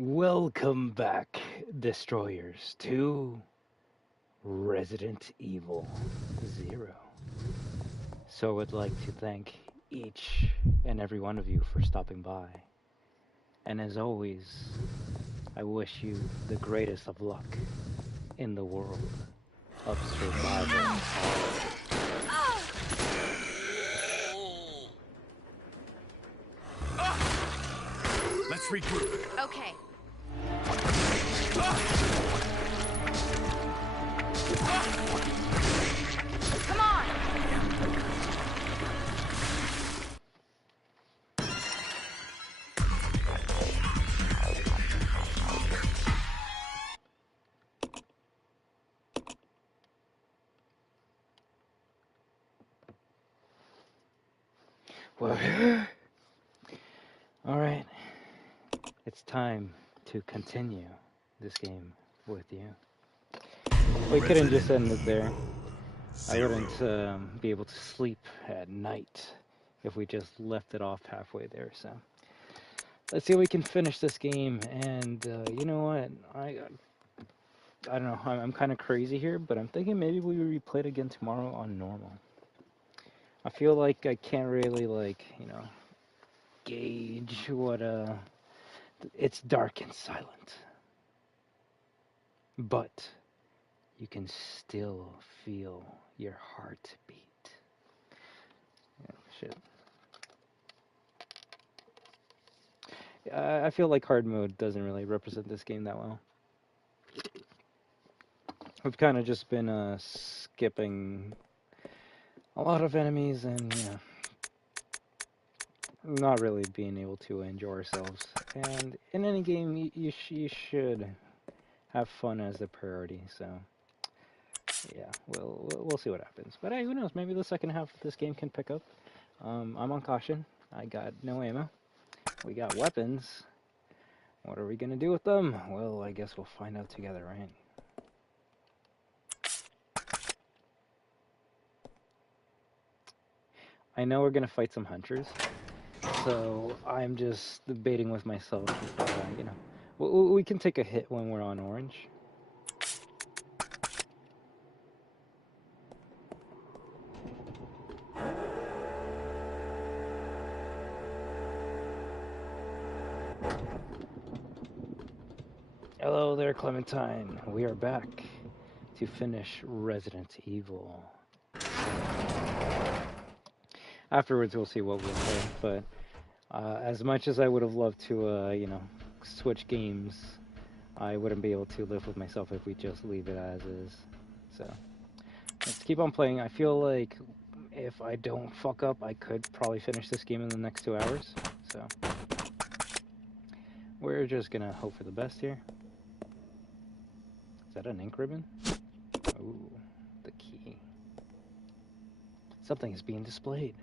Welcome back, Destroyers, to Resident Evil 0. So I would like to thank each and every one of you for stopping by. And as always, I wish you the greatest of luck in the world of survival. Let's regroup. Okay. Come on! Well, alright. It's time to continue this game with you. We couldn't just end it there. I wouldn't be able to sleep at night if we just left it off halfway there. So let's see if we can finish this game. And you know what? I don't know. I'm kind of crazy here, but I'm thinking maybe we replay it again tomorrow on normal. I feel like I can't really gauge what it's dark and silent, but you can still feel your heart beat. Oh, shit. I feel like hard mode doesn't really represent this game that well. We've kind of just been skipping a lot of enemies and, not really being able to enjoy ourselves. And in any game, you should have fun as the priority, so yeah, we'll see what happens. But hey, who knows? Maybe the second half of this game can pick up. I'm on caution. I got no ammo. We got weapons. What are we gonna do with them? Well, I guess we'll find out together, right? I know we're gonna fight some hunters, so I'm just debating with myself. We can take a hit when we're on orange. Hello there, Clementine. We are back to finish Resident Evil. Afterwards, we'll see what we'll play, but as much as I would have loved to, switch games, I wouldn't be able to live with myself if we just leave it as is. So, let's keep on playing. I feel like if I don't fuck up, I could probably finish this game in the next 2 hours. So, we're just gonna hope for the best here. Is that an ink ribbon? Ooh, the key. Something is being displayed.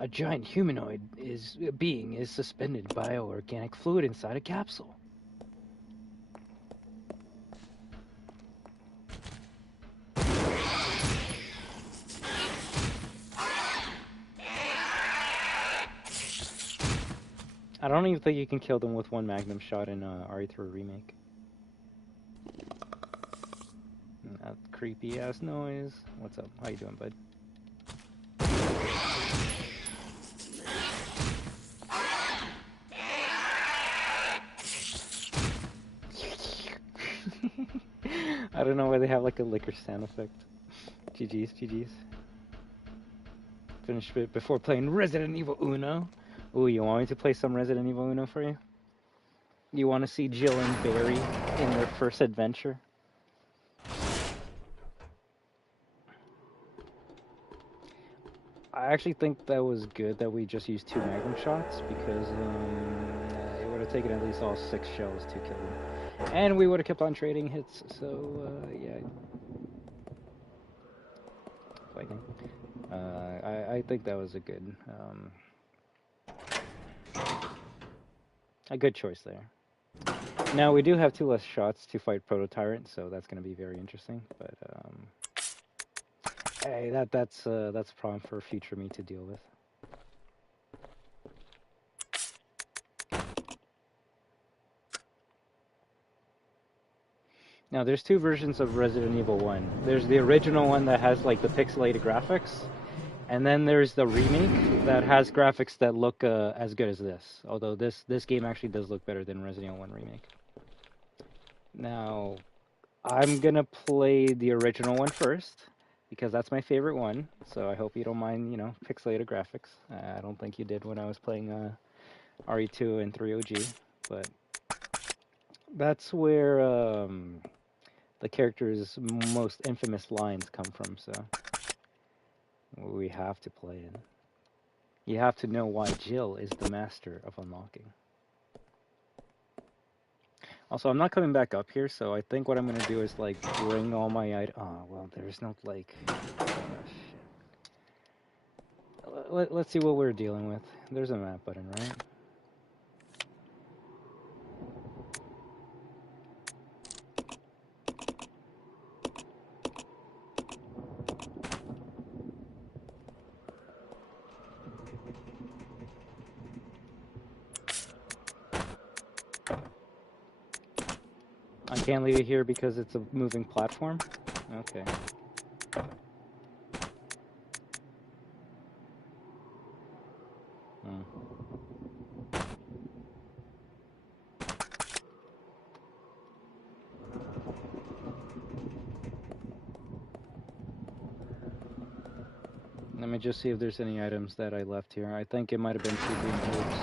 A giant humanoid being is suspended bioorganic fluid inside a capsule. I don't even think you can kill them with one magnum shot in RE3 Remake. That creepy ass noise. What's up? How you doing, bud? I don't know why they have like a liquor sound effect. GG's, GG's. Finish it before playing Resident Evil Uno. Ooh, you want me to play some Resident Evil Uno for you? You want to see Jill and Barry in their first adventure? I actually think that was good that we just used 2 magnum shots because it would have taken at least all 6 shells to kill them. And we would have kept on trading hits, so yeah. Fighting. I think that was a good choice there. Now we do have 2 less shots to fight Proto Tyrant, so that's going to be very interesting. But hey, that's a problem for future me to deal with. Now, there's two versions of Resident Evil 1. There's the original one that has like the pixelated graphics, and then there's the remake that has graphics that look as good as this. Although this game actually does look better than Resident Evil 1 remake. Now, I'm gonna play the original one first because that's my favorite one. So I hope you don't mind, you know, pixelated graphics. I don't think you did when I was playing RE2 and 3OG, but that's where the character's most infamous lines come from, so we have to play it. You have to know why Jill is the master of unlocking. Also, I'm not coming back up here, so I think what I'm going to do is, like, bring all my items... Oh, well, there's no, like... shit. Let's see what we're dealing with. There's a map button, right? I can't leave it here because it's a moving platform? Okay. Hmm. Let me just see if there's any items that I left here. I think it might have been 2 green tubes.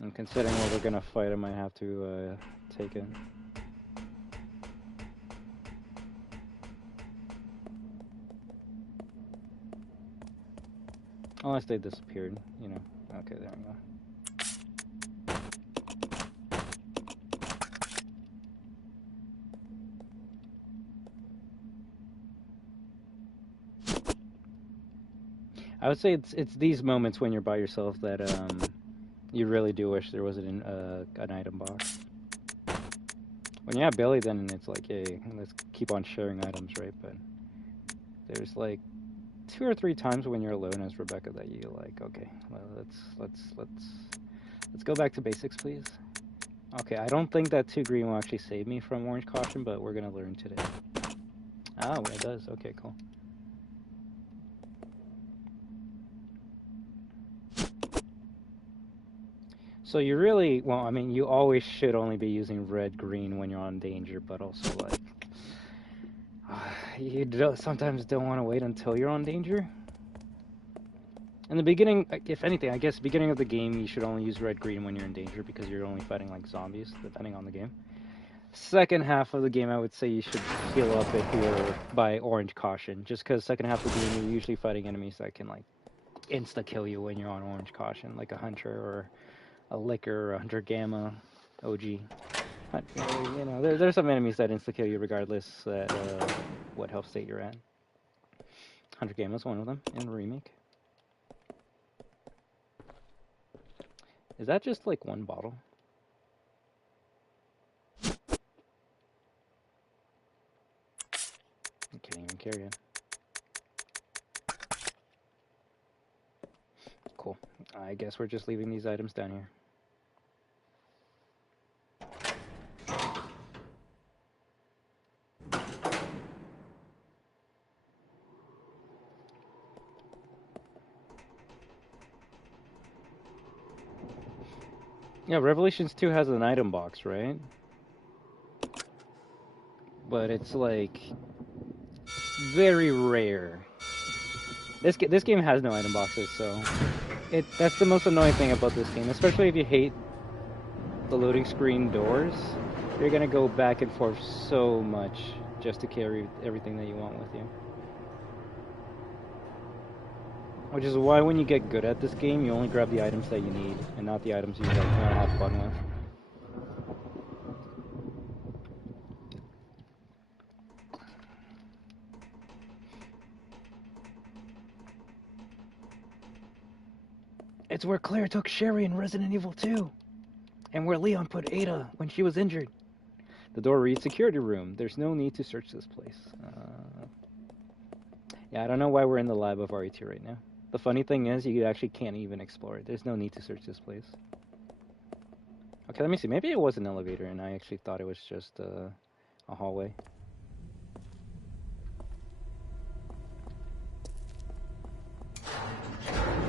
And considering what we're gonna fight, I might have to take it. Unless they disappeared, you know. Okay, there we go. I would say it's these moments when you're by yourself that you really do wish there was an item box. When you have Billy, then it's like, hey, let's keep on sharing items, right? But there's like 2 or 3 times when you're alone as Rebecca that you like, okay, well, let's go back to basics, please. Okay, I don't think that 2 green will actually save me from orange caution, but we're gonna learn today. Oh, it does. Okay, cool. So you really, well, I mean, you always should only be using red-green when you're on danger, but also, like, you sometimes don't want to wait until you're on danger. In the beginning, if anything, I guess beginning of the game, you should only use red-green when you're in danger because you're only fighting, like, zombies, depending on the game. Second half of the game, I would say you should heal up if you're by orange caution, just because second half of the game, you're usually fighting enemies that can, like, insta-kill you when you're on orange caution, like a hunter or a licker or a hunter gamma OG. You know, there's some enemies that insta-kill you regardless at what health state you're at. Hunter gamma is one of them in the remake. Is that just like one bottle? I can't even carry it. Cool. I guess we're just leaving these items down here. Yeah, Revelations 2 has an item box, right? But it's like very rare. This game has no item boxes, so that's the most annoying thing about this game, especially if you hate the loading screen doors. You're gonna go back and forth so much just to carry everything that you want with you. Which is why when you get good at this game, you only grab the items that you need and not the items you like, want to have fun with. It's where Claire took Sherry in Resident Evil 2. And where Leon put Ada when she was injured. The door reads security room. There's no need to search this place. Yeah, I don't know why we're in the lab of RE2 right now. The funny thing is, you actually can't even explore it. There's no need to search this place. Okay, let me see. Maybe it was an elevator, and I actually thought it was just a hallway.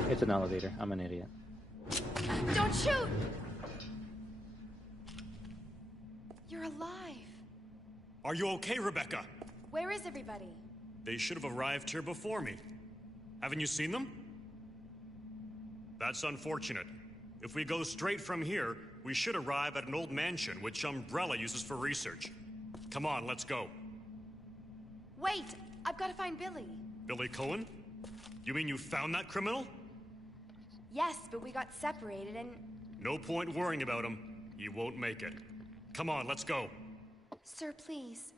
It's an elevator. I'm an idiot. Don't shoot! You're alive. Are you okay, Rebecca? Where is everybody? They should have arrived here before me. Haven't you seen them? That's unfortunate. If we go straight from here, we should arrive at an old mansion which Umbrella uses for research. Come on, let's go. Wait! I've got to find Billy. Billy Cohen? You mean you found that criminal? Yes, but we got separated and... No point worrying about him. He won't make it. Come on, let's go. Sir, please.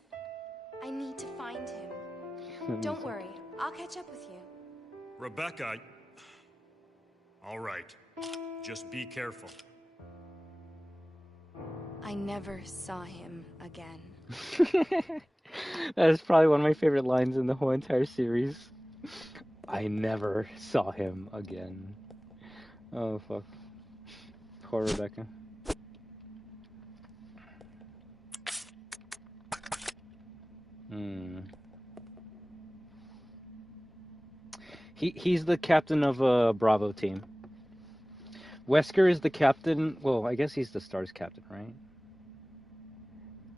I need to find him. Don't worry. I'll catch up with you. Rebecca... All right. Just be careful. I never saw him again. That is probably one of my favorite lines in the whole entire series. I never saw him again. Oh, fuck. Poor Rebecca. He's the captain of a Bravo team. Wesker is the captain. Well, I guess he's the Stars captain, right?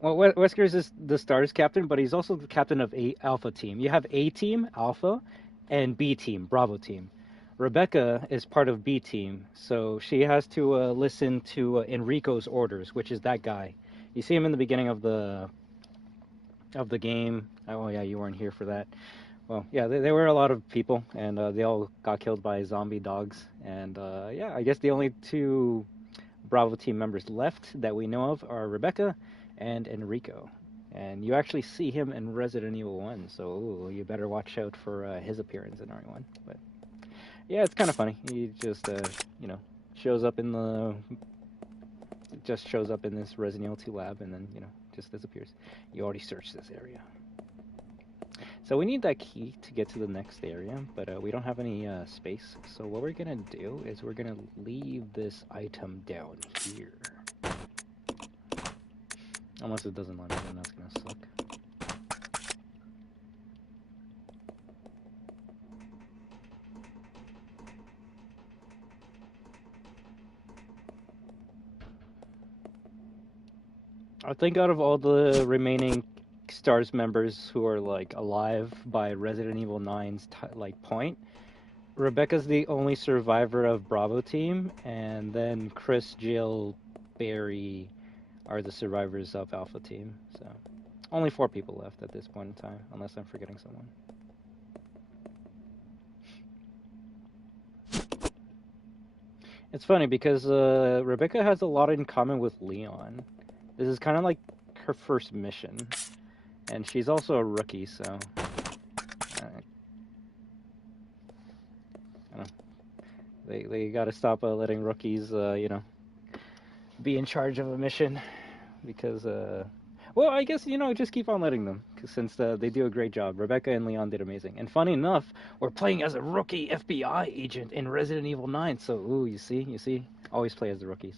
Well, Wesker is the Stars captain, but he's also the captain of a Alpha team. You have A team, Alpha, and B team, Bravo team. Rebecca is part of B team, so she has to listen to Enrico's orders, which is that guy. You see him in the beginning of the game. Oh yeah, you weren't here for that. Well, yeah, there were a lot of people, and they all got killed by zombie dogs. And yeah, I guess the only two Bravo team members left that we know of are Rebecca and Enrico. And you actually see him in Resident Evil 1, so ooh, you better watch out for his appearance in RE1. But yeah, it's kind of funny. He just, you know, shows up in this Resident Evil 2 lab, and then, you know, just disappears. You already searched this area. So we need that key to get to the next area, but we don't have any space. So what we're gonna do is we're gonna leave this item down here. Unless it doesn't let me, then that's gonna suck. I think out of all the remaining Stars members who are like alive by Resident Evil 9's like point, Rebecca's the only survivor of Bravo team, and then Chris, Jill, Barry are the survivors of Alpha team. So only 4 people left at this point in time, unless I'm forgetting someone. It's funny because Rebecca has a lot in common with Leon. This is kind of like her first mission. And she's also a rookie, so... I don't know. They gotta stop letting rookies, you know, be in charge of a mission. Because, well, I guess, you know, just keep on letting them. Since they do a great job. Rebecca and Leon did amazing. And funny enough, we're playing as a rookie FBI agent in Resident Evil 9. So, ooh, you see? Always play as the rookies.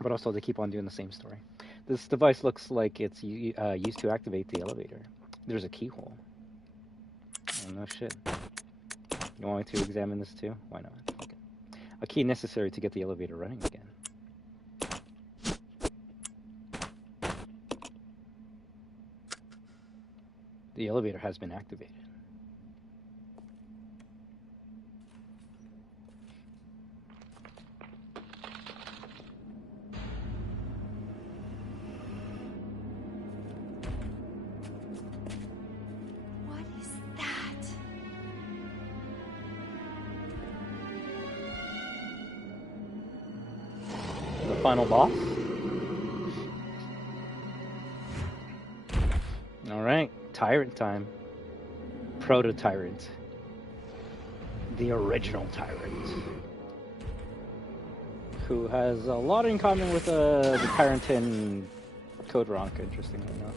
But also, they keep on doing the same story. This device looks like it's used to activate the elevator. There's a keyhole. Oh, no shit. You want me to examine this too? Why not? Okay. A key necessary to get the elevator running again. The elevator has been activated. Final boss. Alright, Tyrant time. Proto-Tyrant. The original Tyrant. Who has a lot in common with the Tyrant in Code Veronica, interestingly enough.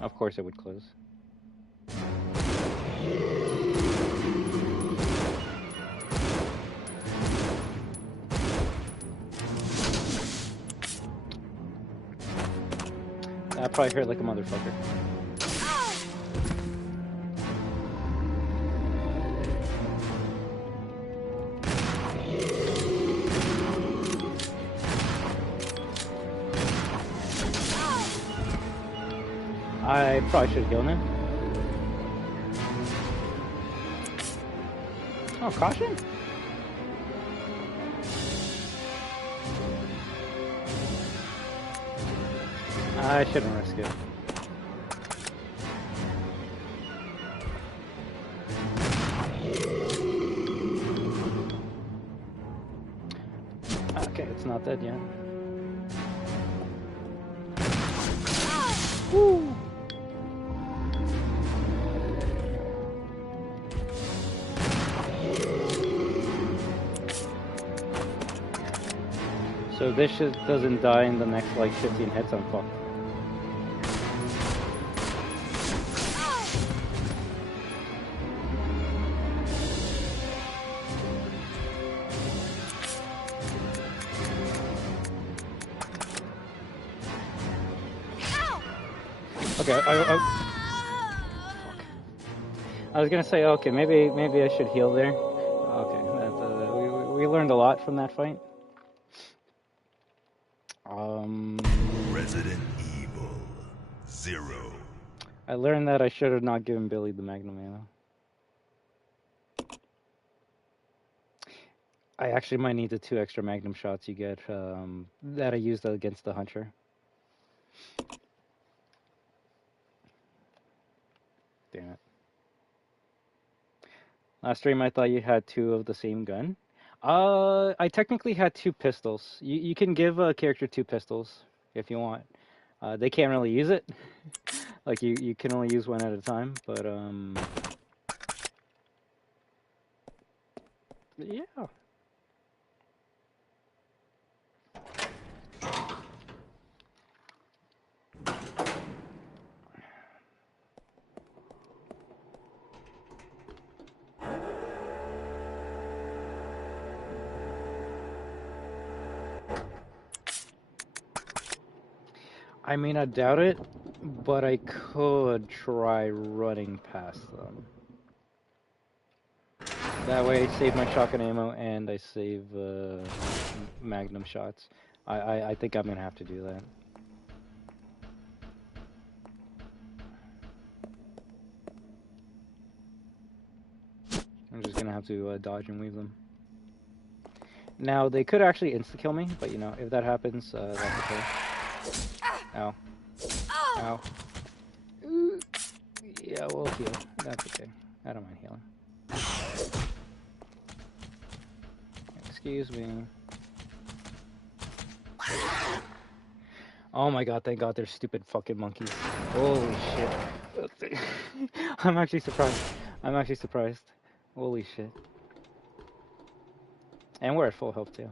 Of course it would close. That probably hurt like a motherfucker. I probably should heal him. Oh, caution? I shouldn't risk it. Okay, it's not dead yet. Woo! So if this shit doesn't die in the next like 15 hits, I'm fucked. Okay, I was gonna say, okay, maybe I should heal there. Okay, we learned a lot from that fight. Resident Evil 0. I learned that I should have not given Billy the Magnum ammo. I actually might need the 2 extra Magnum shots you get that I used against the Hunter. Damn it. Last stream I thought you had 2 of the same gun. I technically had 2 pistols. You can give a character 2 pistols if you want. They can't really use it. Like you can only use one at a time, but yeah. I mean, I doubt it, but I could try running past them. That way I save my shotgun ammo and I save Magnum shots. I think I'm gonna have to do that. I'm just gonna have to dodge and weave them. Now, they could actually insta-kill me, but you know, if that happens, that's okay. Ow. Ow. Yeah, we'll heal. That's okay. I don't mind healing. Excuse me. Oh my god, thank god they're stupid fucking monkeys. Holy shit. I'm actually surprised. I'm actually surprised. Holy shit. And we're at full health too.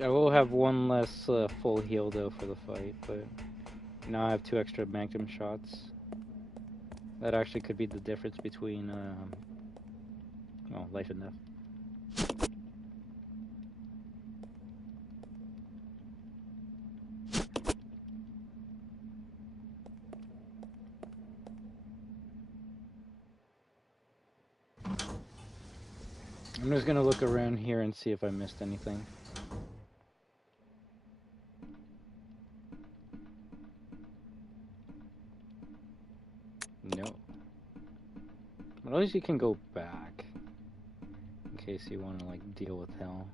I will have one less full heal though for the fight, but now I have 2 extra Magnum shots. That actually could be the difference between well, life and death. I'm just gonna look around here and see if I missed anything. No. But at least you can go back in case you want to like deal with hell.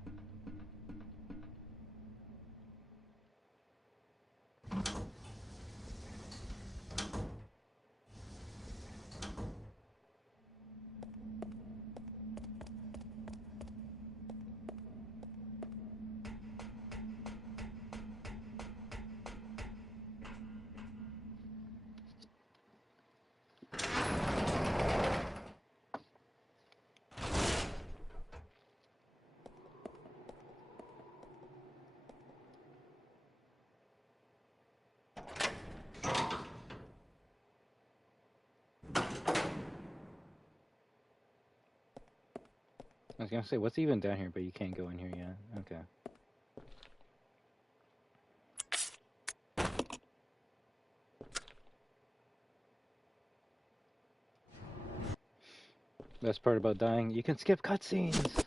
I was gonna say, what's even down here, but you can't go in here yet. Okay. Best part about dying, you can skip cutscenes!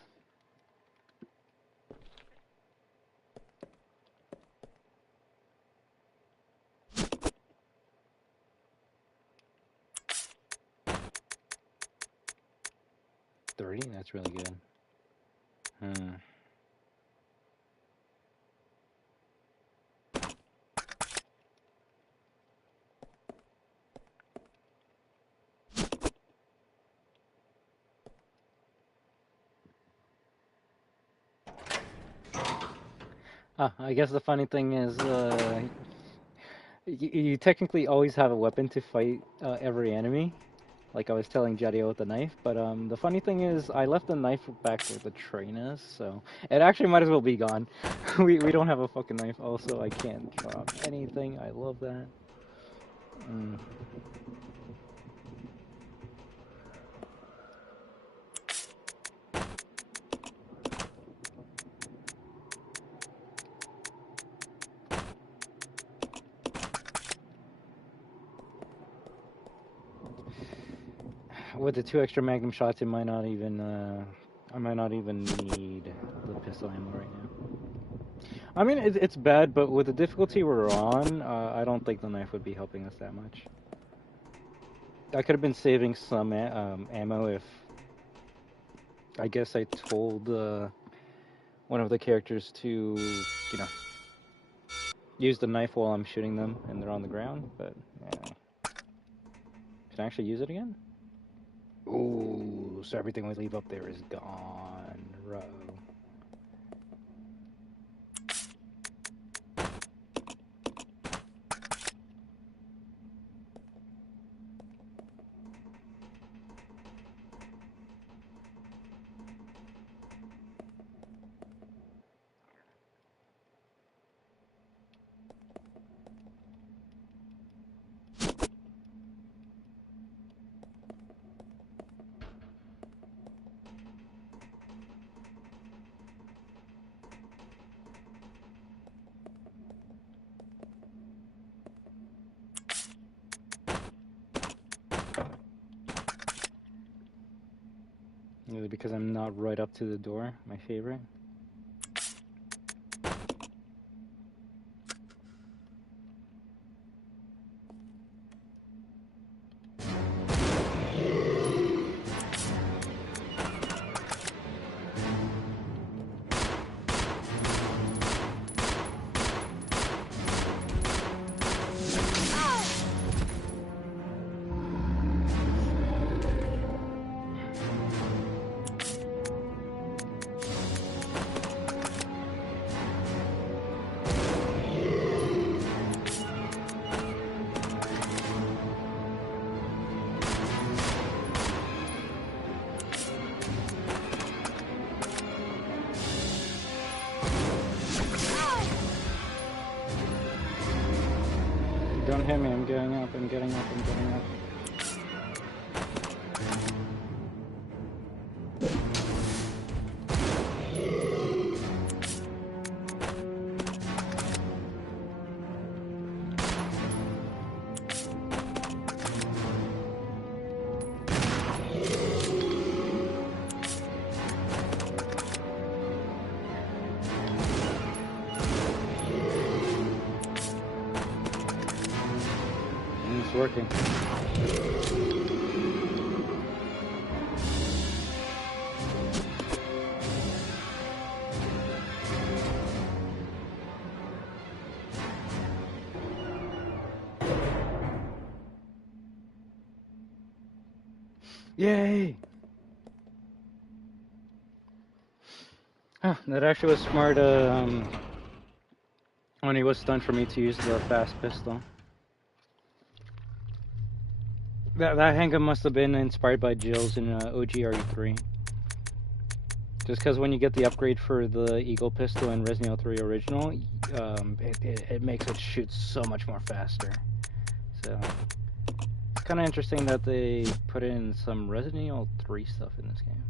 30? That's really good. I guess the funny thing is, you technically always have a weapon to fight every enemy. Like I was telling Jadio with the knife, but the funny thing is, I left the knife back where the train is, so it actually might as well be gone. we don't have a fucking knife. Also, I can't drop anything. I love that. With the 2 extra magnum shots, it might not even. I might not even need the pistol ammo right now. I mean, it's bad, but with the difficulty we're on, I don't think the knife would be helping us that much. I could have been saving some ammo if, I guess, I told one of the characters to, you know, use the knife while I'm shooting them and they're on the ground, but yeah. Can I actually use it again? Ooh, so everything we leave up there is gone. Row. Really, because I'm not right up to the door, my favorite. Don't hit me, I'm getting up, I'm getting up, I'm getting up. It's working. Yay! Huh, that actually was smart when he was stunned for me to use the fast pistol. That handgun must have been inspired by Jill's in OGRE3. Just because when you get the upgrade for the Eagle pistol in Resident Evil 3 original, it makes it shoot so much more faster. So it's kind of interesting that they put in some Resident Evil 3 stuff in this game.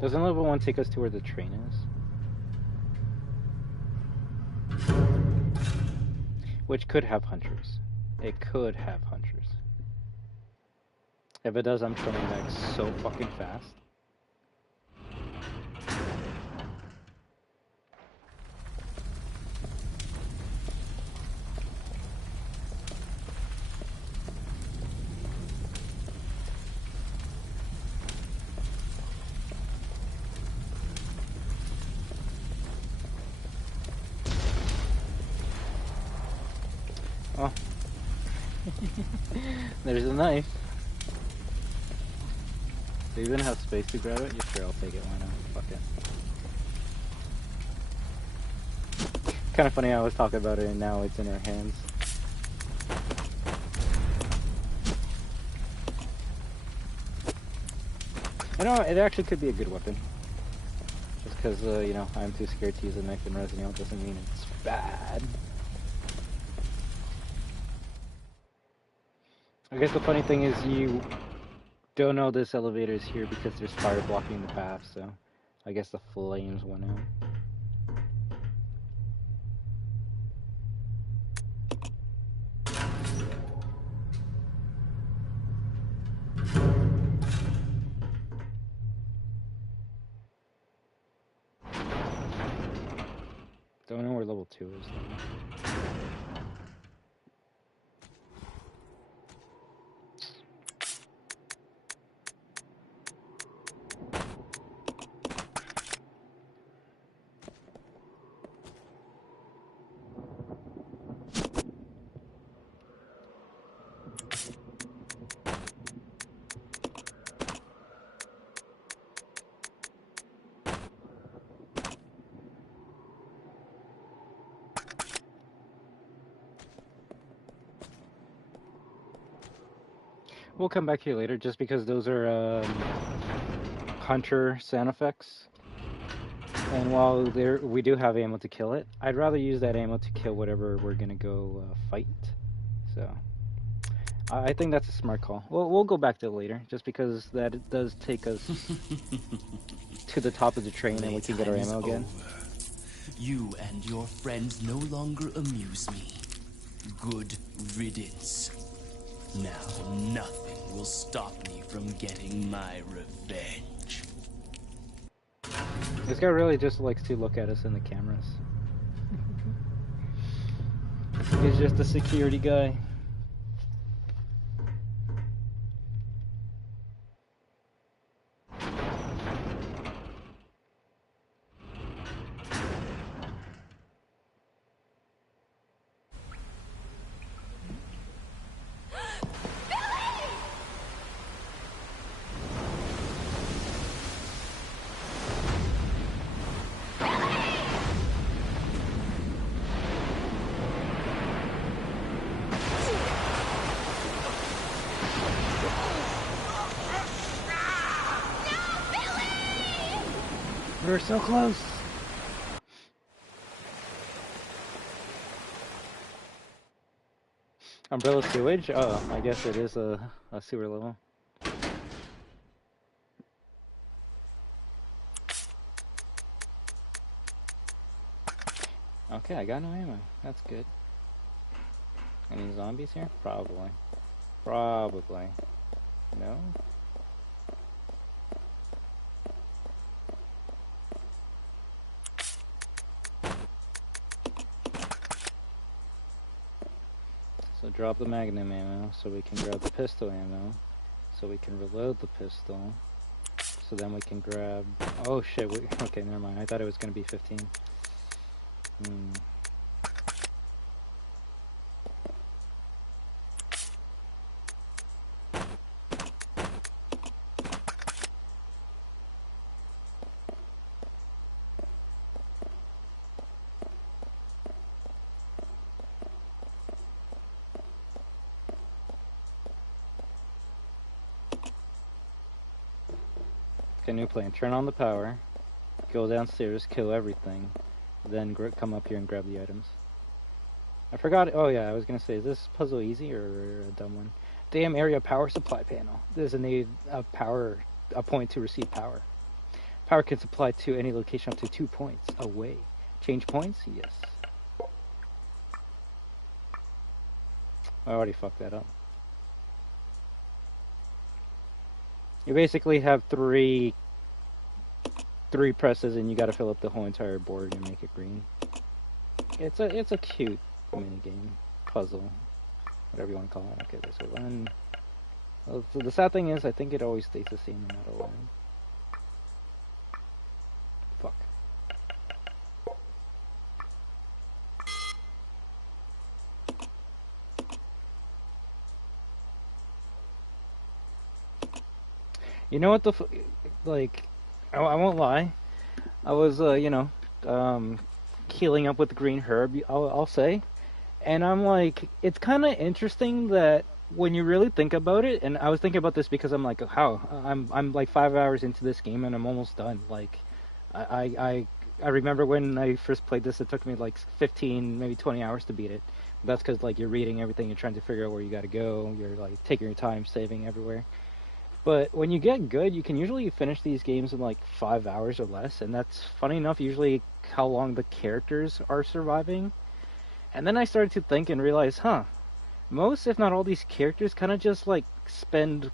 Doesn't level 1 take us to where the train is? Which could have hunters. It could have hunters. If it does, I'm turning back so fucking fast. Oh. There's a knife. Do you even have space to grab it? Yeah, sure, I'll take it. Why not? Fuck it. Kind of funny, I was talking about it and now it's in her hands. I know, it actually could be a good weapon. Just because, you know, I'm too scared to use a knife in Resident Evil doesn't mean it's bad. I guess the funny thing is you don't know this elevator is here because there's fire blocking the path, so I guess the flames went out. Don't know where level 2 is though. We'll come back here later just because those are hunter sound effects. And while we do have ammo to kill it, I'd rather use that ammo to kill whatever we're gonna go fight. So I think that's a smart call. We'll go back to it later, just because that does take us to the top of the train and we can get our ammo again. You and your friends no longer amuse me. Good riddance. Now nothing will stop me from getting my revenge. This guy really just likes to look at us in the cameras. He's just a security guy. We're so close. Umbrella sewage? Oh, I guess it is a sewer level. Okay, I got no ammo. That's good. Any zombies here? Probably. Probably. No? So drop the magnum ammo so we can grab the pistol ammo, so we can reload the pistol, so then we can grab... Oh shit, okay, never mind. I thought it was going to be 15. Okay, new plan. Turn on the power, go downstairs, kill everything, then come up here and grab the items. I forgot. Oh yeah, I was gonna say, is this puzzle easy or a dumb one? Damn area power supply panel. There's a need a point to receive power. Power can supply to any location up to 2 points away. Change points? Yes. I already fucked that up. You basically have three presses, and you got to fill up the whole entire board and make it green. It's a cute mini game, puzzle, whatever you want to call it. Okay, this one. Well, so the sad thing is, I think it always stays the same no matter what. Fuck. You know what like, I won't lie. I was, healing up with green herb, I'll say. And I'm like, it's kind of interesting that when you really think about it, and I was thinking about this because I'm like, how? I'm like 5 hours into this game and I'm almost done. Like, I remember when I first played this, it took me like 15, maybe 20 hours to beat it. That's because, like, you're reading everything, you're trying to figure out where you got to go, you're, like, taking your time, saving everywhere. But when you get good, you can usually finish these games in like 5 hours or less, and that's funny enough usually how long the characters are surviving. And then I started to think and realize, most if not all these characters kind of just like spend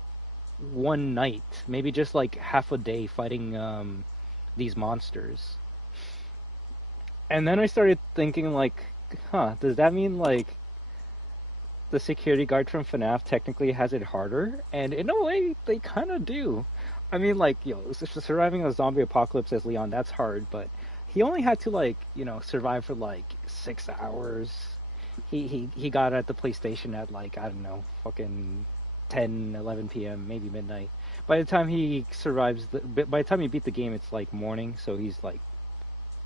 one night, maybe just like half a day fighting these monsters. And then I started thinking like, does that mean like the security guard from FNAF technically has it harder? And in a way, they kind of do. I mean, like, surviving a zombie apocalypse as Leon, that's hard, but he only had to, like, survive for, like, 6 hours. He got at the PlayStation at, like, I don't know, fucking 10, 11 p.m., maybe midnight. By the time he survives, by the time he beat the game, it's, like, morning, so he's, like,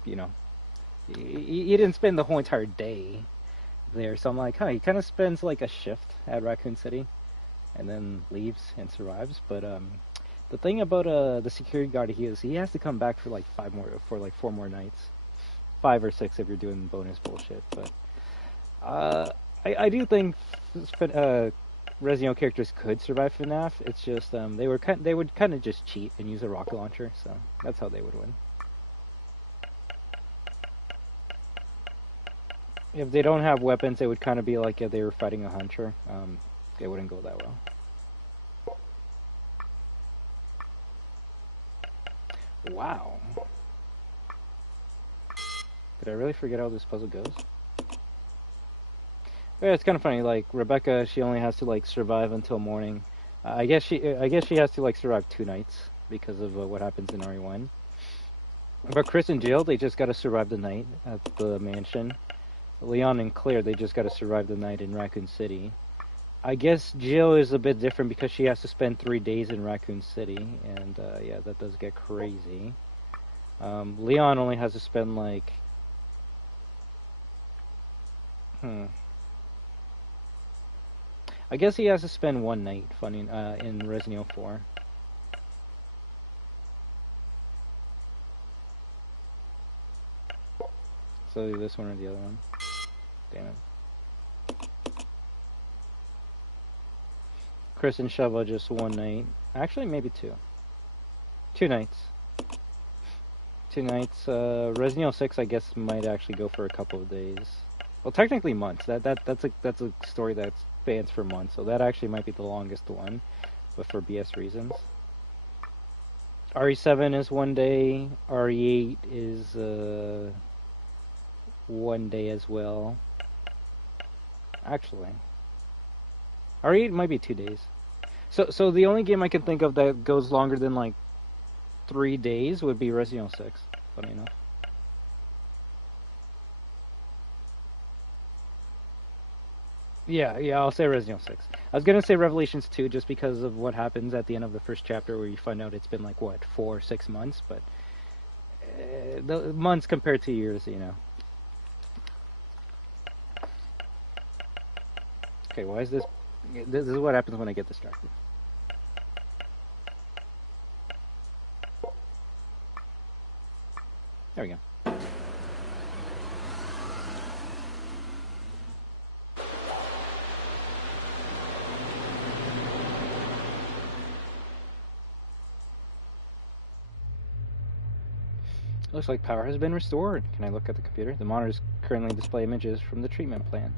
he didn't spend the whole entire day there. So I'm like, he kind of spends like a shift at Raccoon City and then leaves and survives. But the thing about the security guard he has to come back for like 4 more nights, 5 or 6 if you're doing bonus bullshit. But I do think Resident Evil characters could survive FNAF. It's just they would kind of just cheat and use a rocket launcher, so that's how they would win. If they don't have weapons, it would kind of be like if they were fighting a hunter. It wouldn't go that well. Wow. Did I really forget how this puzzle goes? Yeah, it's kind of funny. Like Rebecca, she only has to like survive until morning. I guess she has to like survive 2 nights because of what happens in RE1. But Chris and Jill, they just got to survive the night at the mansion. Leon and Claire, they just got to survive the night in Raccoon City. I guess Jill is a bit different because she has to spend 3 days in Raccoon City, and yeah, that does get crazy. Leon only has to spend like... I guess he has to spend 1 night in Resident Evil 4. So this one or the other one. Damn it. Chris and Sheva just 1 night. Actually, maybe 2. 2 nights. 2 nights. Resident Evil 6, I guess, might actually go for a couple of days. Well, technically months. That's a story that spans for months, so that actually might be the longest one, but for BS reasons. RE7 is 1 day. RE8 is 1 day as well. Actually, RE8 might be 2 days. So the only game I can think of that goes longer than like 3 days would be Resident Evil 6. Funny enough. Yeah, I'll say Resident Evil 6. I was gonna say Revelations 2 just because of what happens at the end of the first chapter, where you find out it's been like what 4 or 6 months, but the months compared to years, Okay, why is this? This is what happens when I get distracted. There we go. Looks like power has been restored. Can I look at the computer? The monitors currently display images from the treatment plan.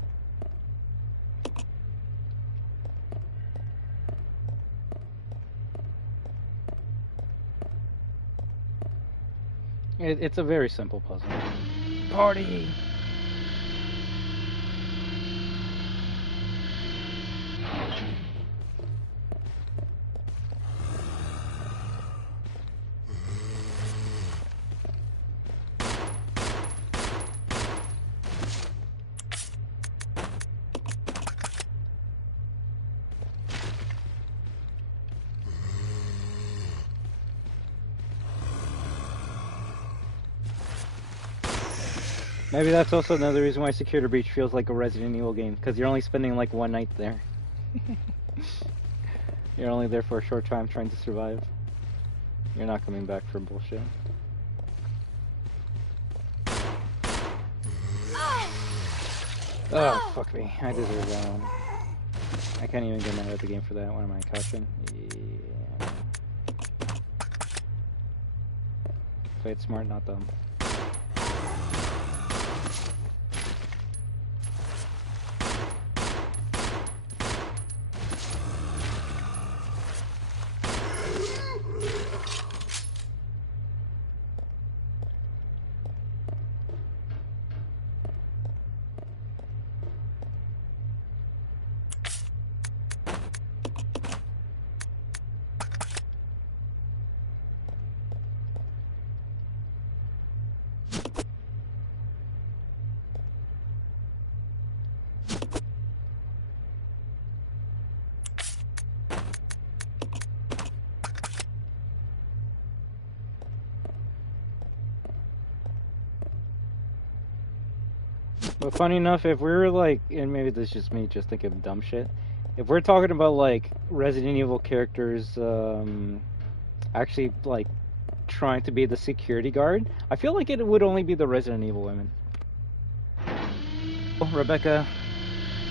It's a very simple puzzle. Party! Maybe that's also another reason why Security Breach feels like a Resident Evil game, because you're only spending like one night there. You're only there for a short time trying to survive. You're not coming back for bullshit. Oh, fuck me. I deserve that one. I can't even get mad at the game for that. What am I, caution? Yeah. Play it smart, not dumb. But funny enough, if we were like, and maybe this is just me just thinking of dumb shit, if we're talking about like Resident Evil characters actually like trying to be the security guard, I feel like it would only be the Resident Evil women. Rebecca,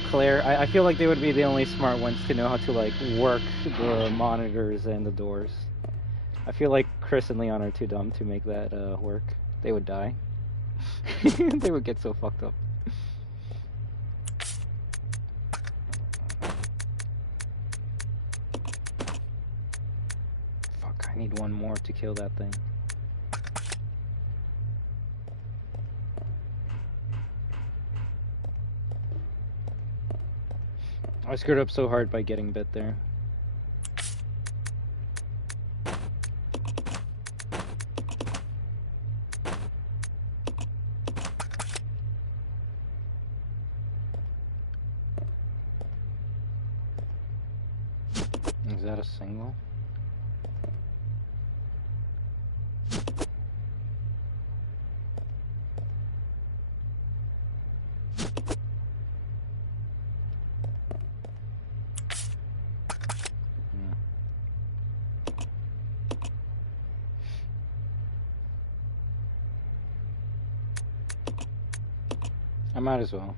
Claire, I feel like they would be the only smart ones to know how to like work the monitors and the doors. I feel like Chris and Leon are too dumb to make that work. They would die. They would get so fucked up. Fuck, I need one more to kill that thing. I screwed up so hard by getting bit there. Is that a single? I might as well.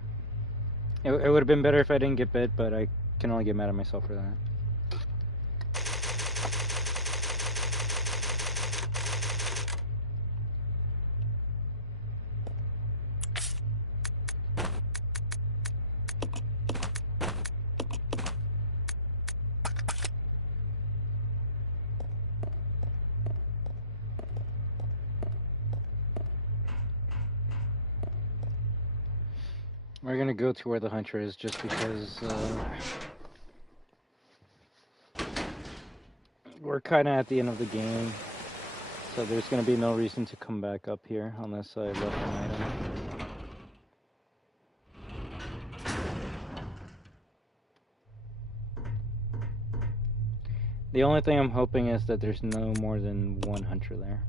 It would have been better if I didn't get bit, but I can only get mad at myself for that. We're gonna go to where the hunter is just because we're kind of at the end of the game, so there's gonna be no reason to come back up here unless I left an item. The only thing I'm hoping is that there's no more than one hunter there.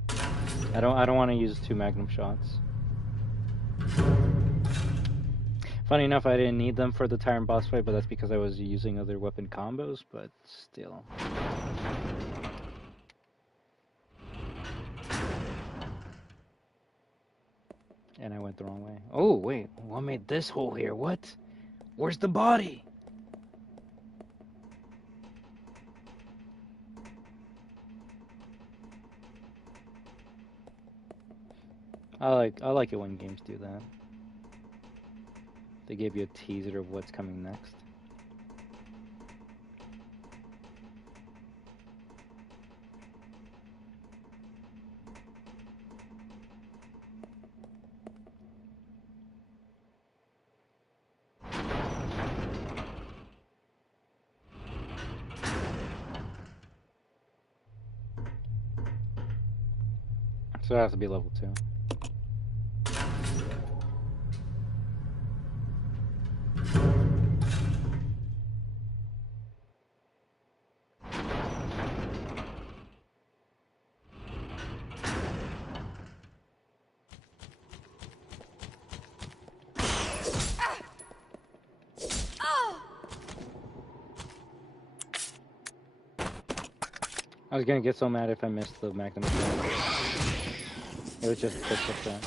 I don't want to use 2 magnum shots. Funny enough, I didn't need them for the Tyrant boss fight, but that's because I was using other weapon combos, but still. And I went the wrong way. Oh, wait. What made this hole here? What? Where's the body? I like it when games do that. They give you a teaser of what's coming next. So it has to be level 2. I was gonna get so mad if I missed the Magnum shot. It was just a pistol shot.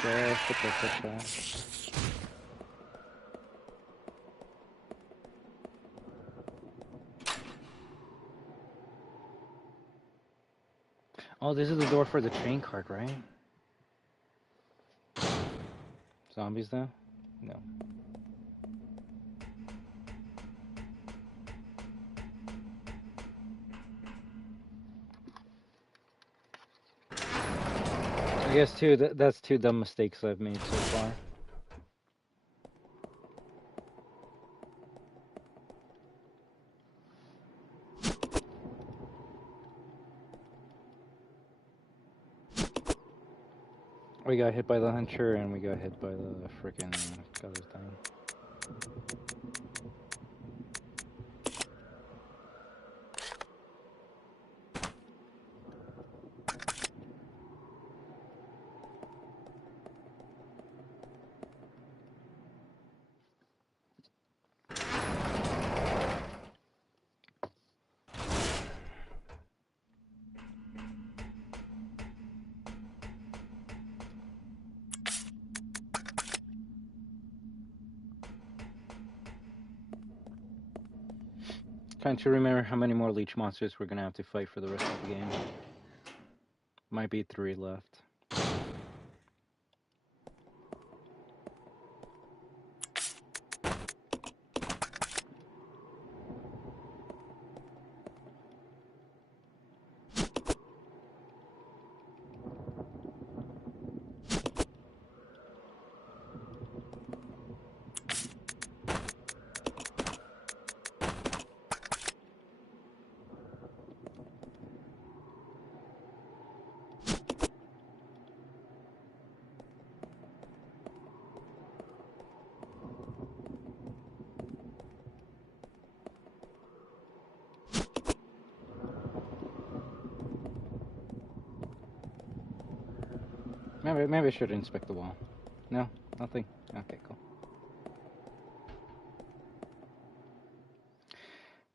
Just a pistol shot. Oh, this is the door for the train cart, right? Zombies though? No. I guess that's 2 dumb mistakes I've made so far. We got hit by the hunter and we got hit by the frickin' guy's down. Trying to remember how many more leech monsters we're gonna have to fight for the rest of the game. Might be 3 left. Maybe I should inspect the wall. No? Nothing? Okay, cool.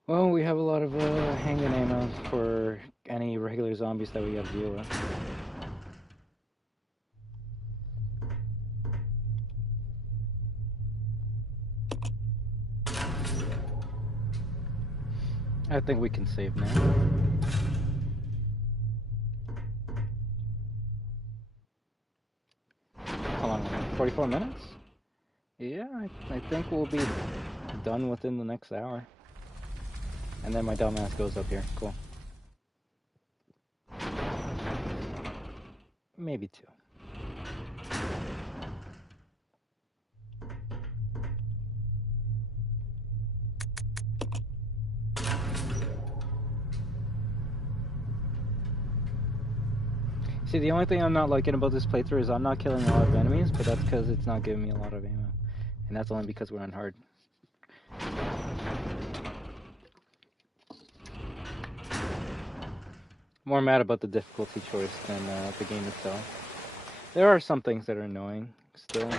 Well, we have a lot of handgun ammo for any regular zombies that we gotta deal with. I think we can save now. How long? 44 minutes? Yeah, I think we'll be done within the next hour. And then my dumbass goes up here. Cool. Maybe 2. See, the only thing I'm not liking about this playthrough is I'm not killing a lot of enemies, but that's because it's not giving me a lot of ammo. And that's only because we're on hard. More mad about the difficulty choice than the game itself. There are some things that are annoying still.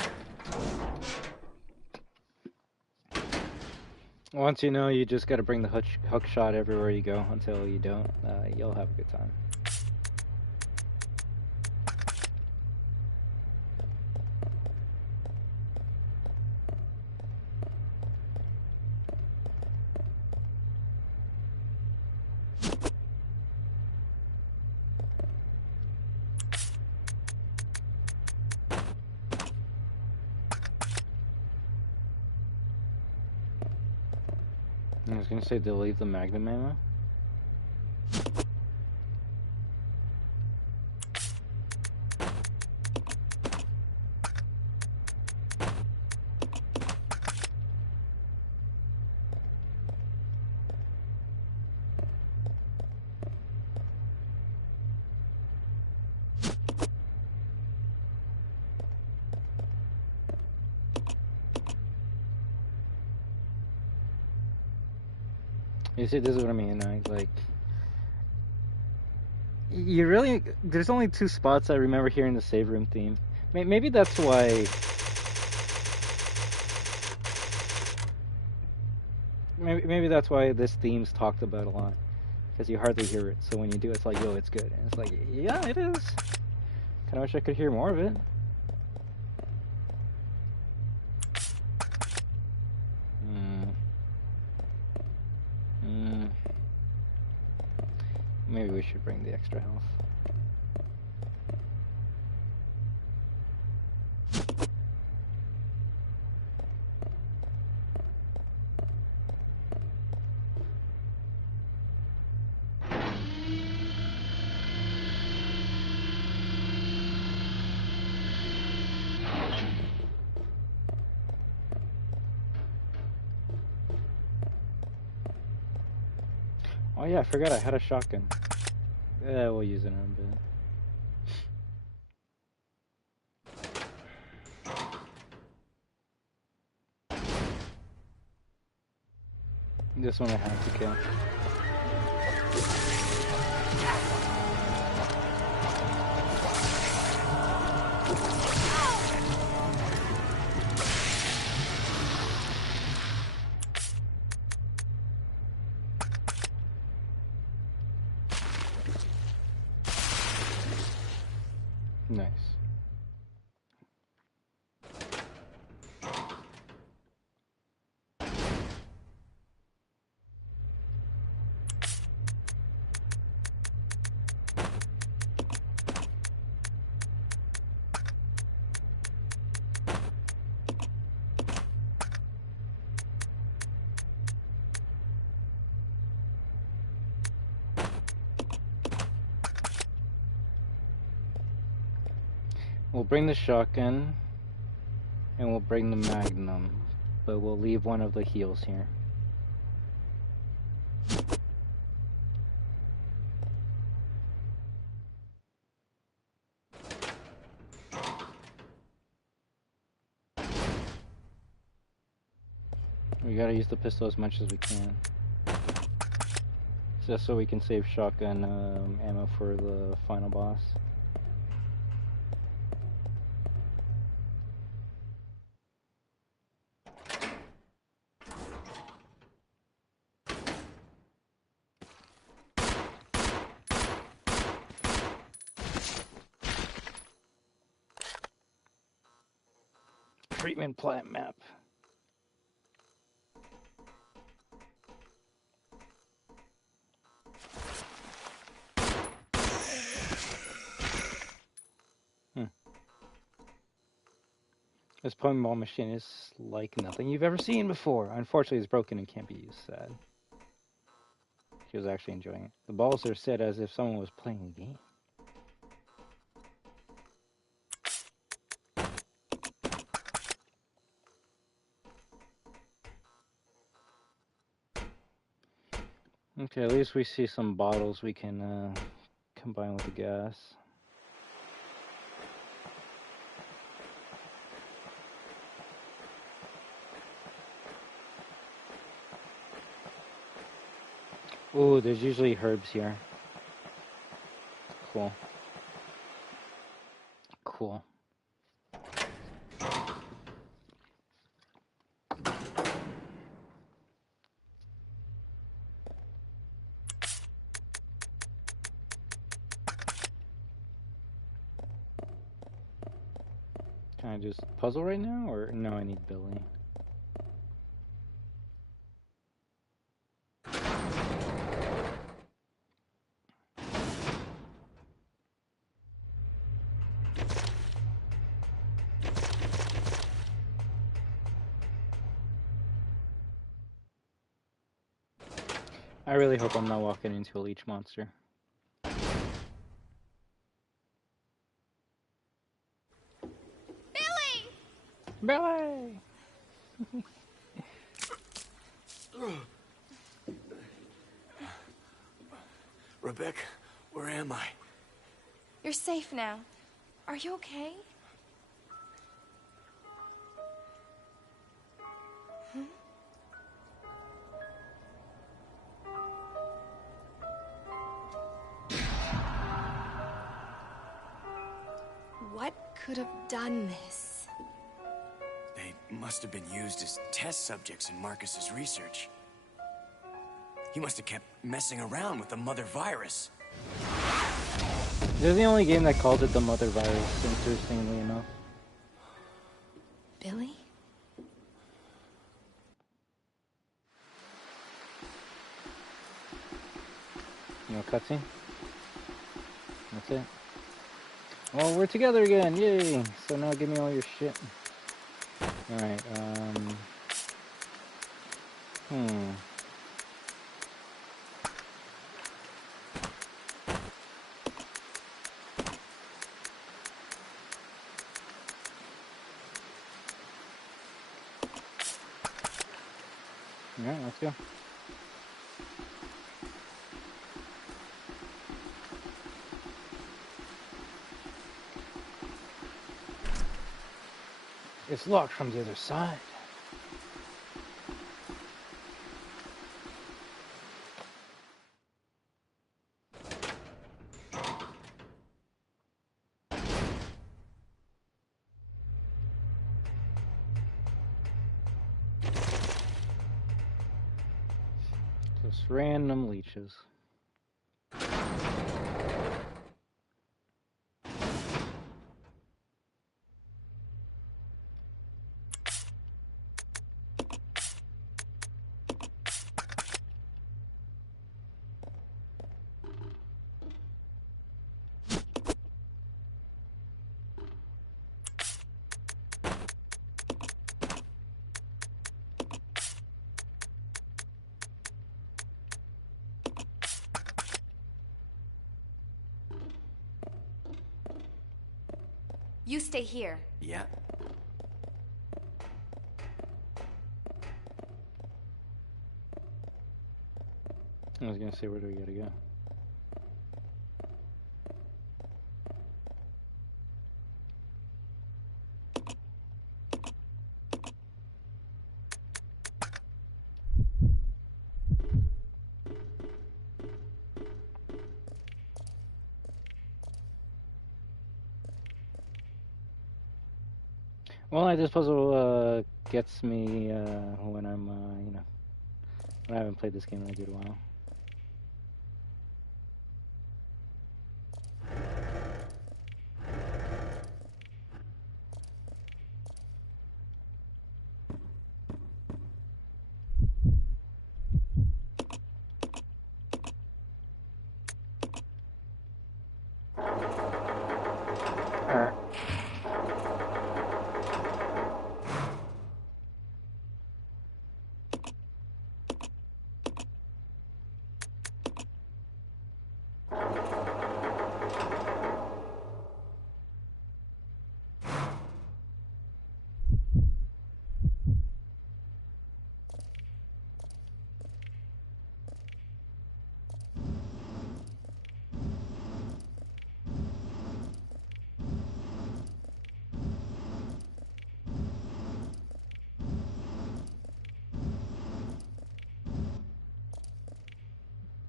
Once you know, you just gotta bring the hook shot everywhere you go. Until you don't, you'll have a good time. I was gonna say delete the magnum ammo. You see, this is what I mean. Like, you really, there's only 2 spots I remember hearing the save room theme. Maybe that's why. Maybe that's why this theme's talked about a lot, because you hardly hear it. So when you do, it's like, yo, it's good, and it's like, yeah, it is. Kind of wish I could hear more of it. Maybe we should bring the extra health. Oh yeah, I forgot I had a shotgun. Yeah, we'll use it in a bit. This one I have to kill. Nice. We'll bring the shotgun, and we'll bring the magnum, but we'll leave one of the heals here. We gotta use the pistol as much as we can, just so we can save shotgun ammo for the final boss. Treatment plant map. This pwn ball machine is like nothing you've ever seen before. Unfortunately, it's broken and can't be used. Sad. She was actually enjoying it. The balls are set as if someone was playing a game. Okay, at least we see some bottles we can combine with the gas. Ooh, there's usually herbs here. Cool. Cool. Can I just puzzle right now, or no, I need Billy? I really hope I'm not walking into a leech monster. Billy! Billy! Rebecca, where am I? You're safe now. Are you okay? What could have done this? They must have been used as test subjects in Marcus's research. He must have kept messing around with the mother virus. This is the only game that called it the mother virus, interestingly enough. Billy? You know, cutscene? That's it. Well, we're together again, yay! So now give me all your shit. Alright, Alright, let's go. It's locked from the other side. Just random leeches. You stay here. Yeah. I was gonna say, where do we gotta go? Well, this puzzle gets me when I'm, you know, when I haven't played this game in a good while.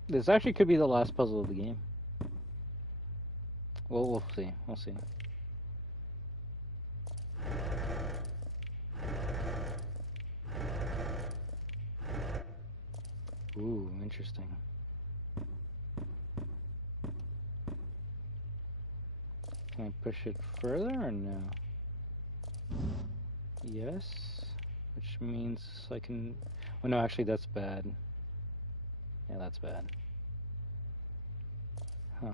This actually could be the last puzzle of the game. Well, we'll see. We'll see. Ooh, interesting. Can I push it further or no? Yes. Which means I can... Oh no, actually that's bad. Yeah, that's bad. Huh.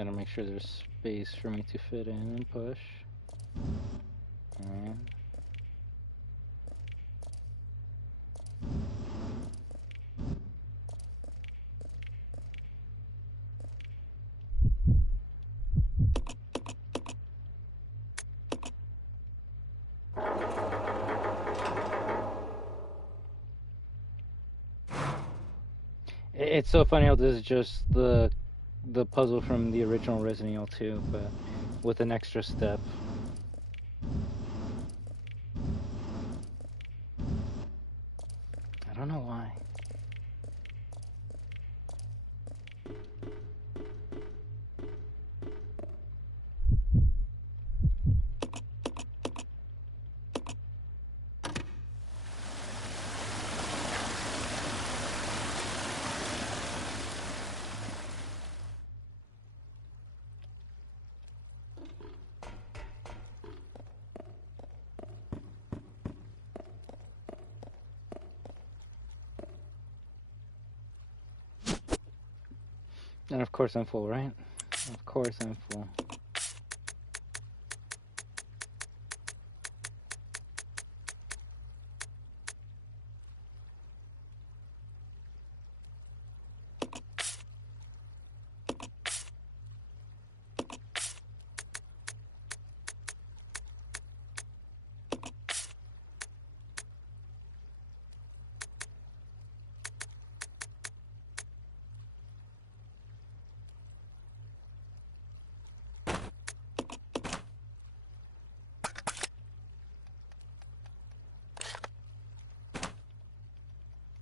Gotta make sure there's space for me to fit in and push. Alright. It's so funny how this is just the puzzle from the original Resident Evil 2, but with an extra step. I don't know why. And of course I'm full, right? Of course I'm full.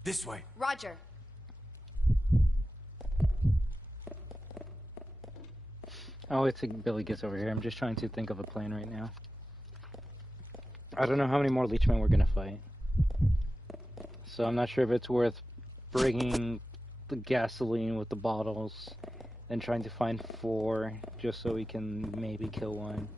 This way. Roger. I'll wait till Billy gets over here. I'm just trying to think of a plan right now. I don't know how many more leechmen we're gonna fight. So I'm not sure if it's worth bringing the gasoline with the bottles and trying to find 4 just so we can maybe kill one.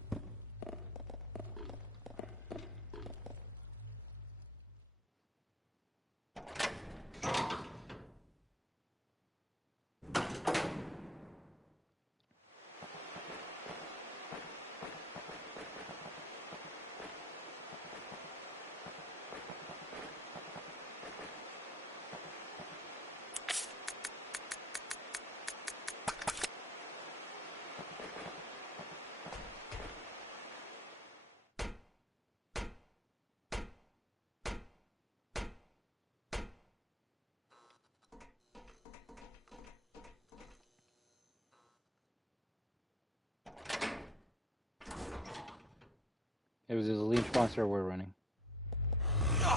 It was a leech monster we're running.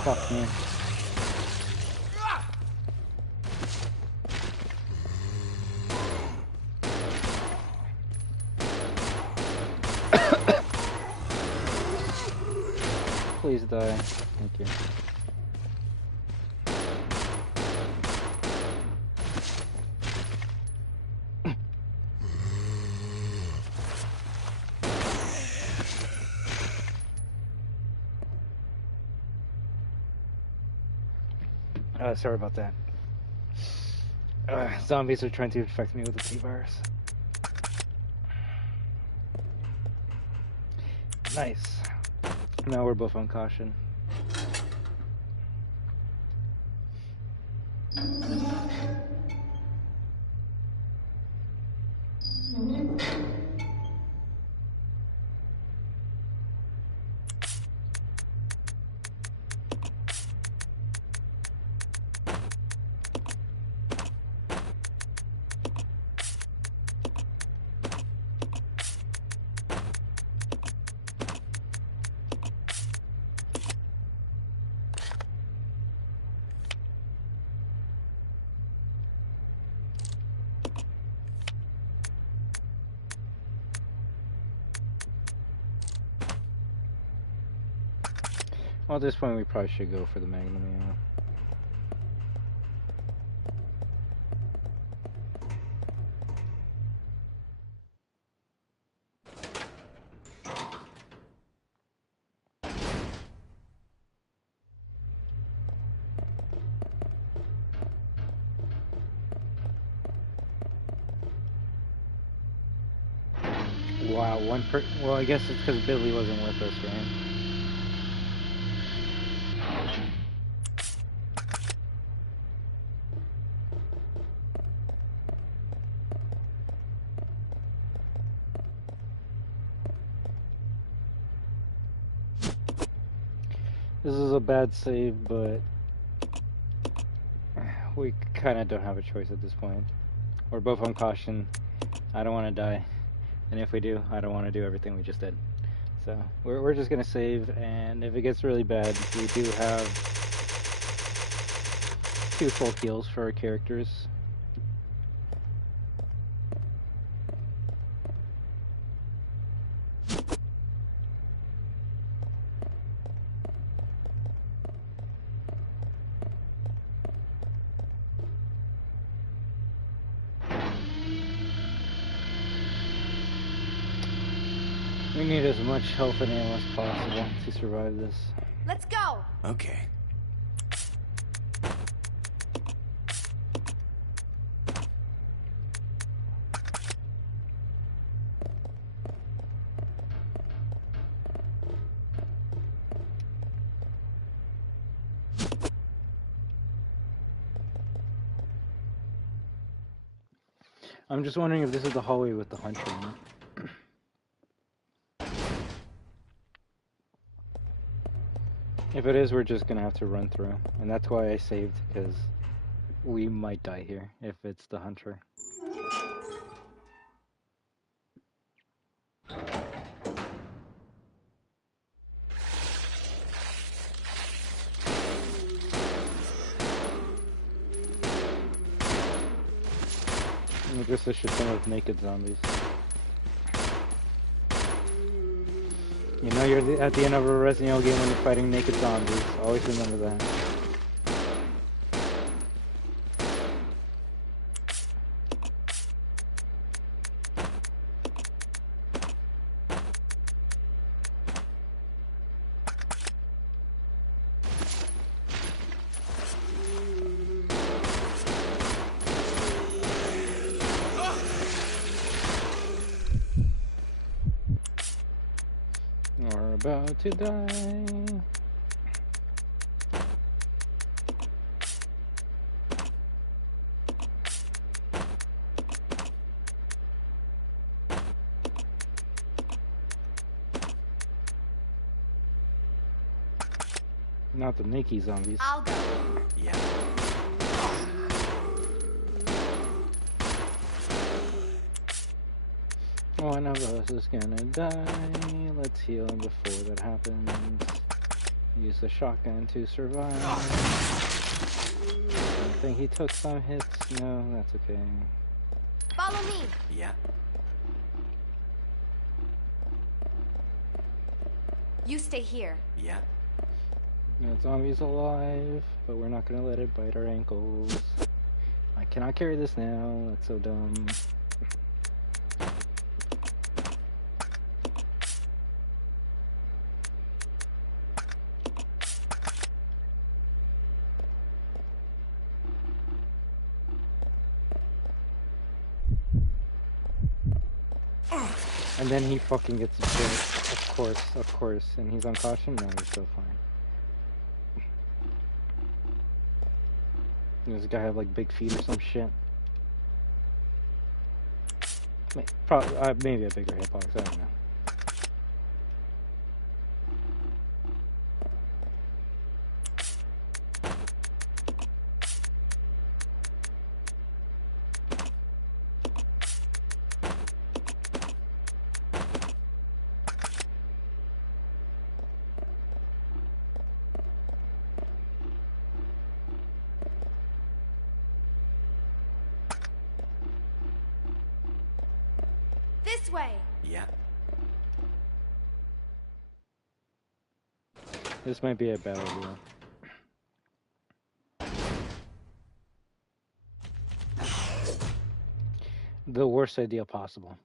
Fuck me. Please die. Thank you. Sorry about that. Zombies are trying to infect me with the T-virus. Nice. Now we're both on caution. Well, at this point, we probably should go for the Magnum ammo. Wow, well, I guess it's because Billy wasn't with us, right? This is a bad save, but we kind of don't have a choice at this point. We're both on caution. I don't want to die. And if we do, I don't want to do everything we just did. So we're just going to save, and if it gets really bad, we do have 2 full heals for our characters. We need as much health and ammo as possible to survive this. Let's go! Okay. I'm just wondering if this is the hallway with the hunter in it. If it is, we're just gonna have to run through. And that's why I saved, because we might die here if it's the hunter. And just a shit ton of naked zombies. You know you're at the end of a Resident Evil game when you're fighting naked zombies. Always remember that. We're about to die. Not the naked zombies. I'll go. Yeah. One of us is gonna die. Let's heal before that happens. Use the shotgun to survive. I think he took some hits. No, that's okay. Follow me. Yeah. You stay here. Yeah. That zombie's alive, but we're not gonna let it bite our ankles. I cannot carry this now. That's so dumb. And then he fucking gets bit. Of course. And he's on caution? No, he's still fine. Does this guy have like big feet or some shit? Maybe a bigger hitbox, I don't know. This way. Yeah. This might be a bad idea. The worst idea possible.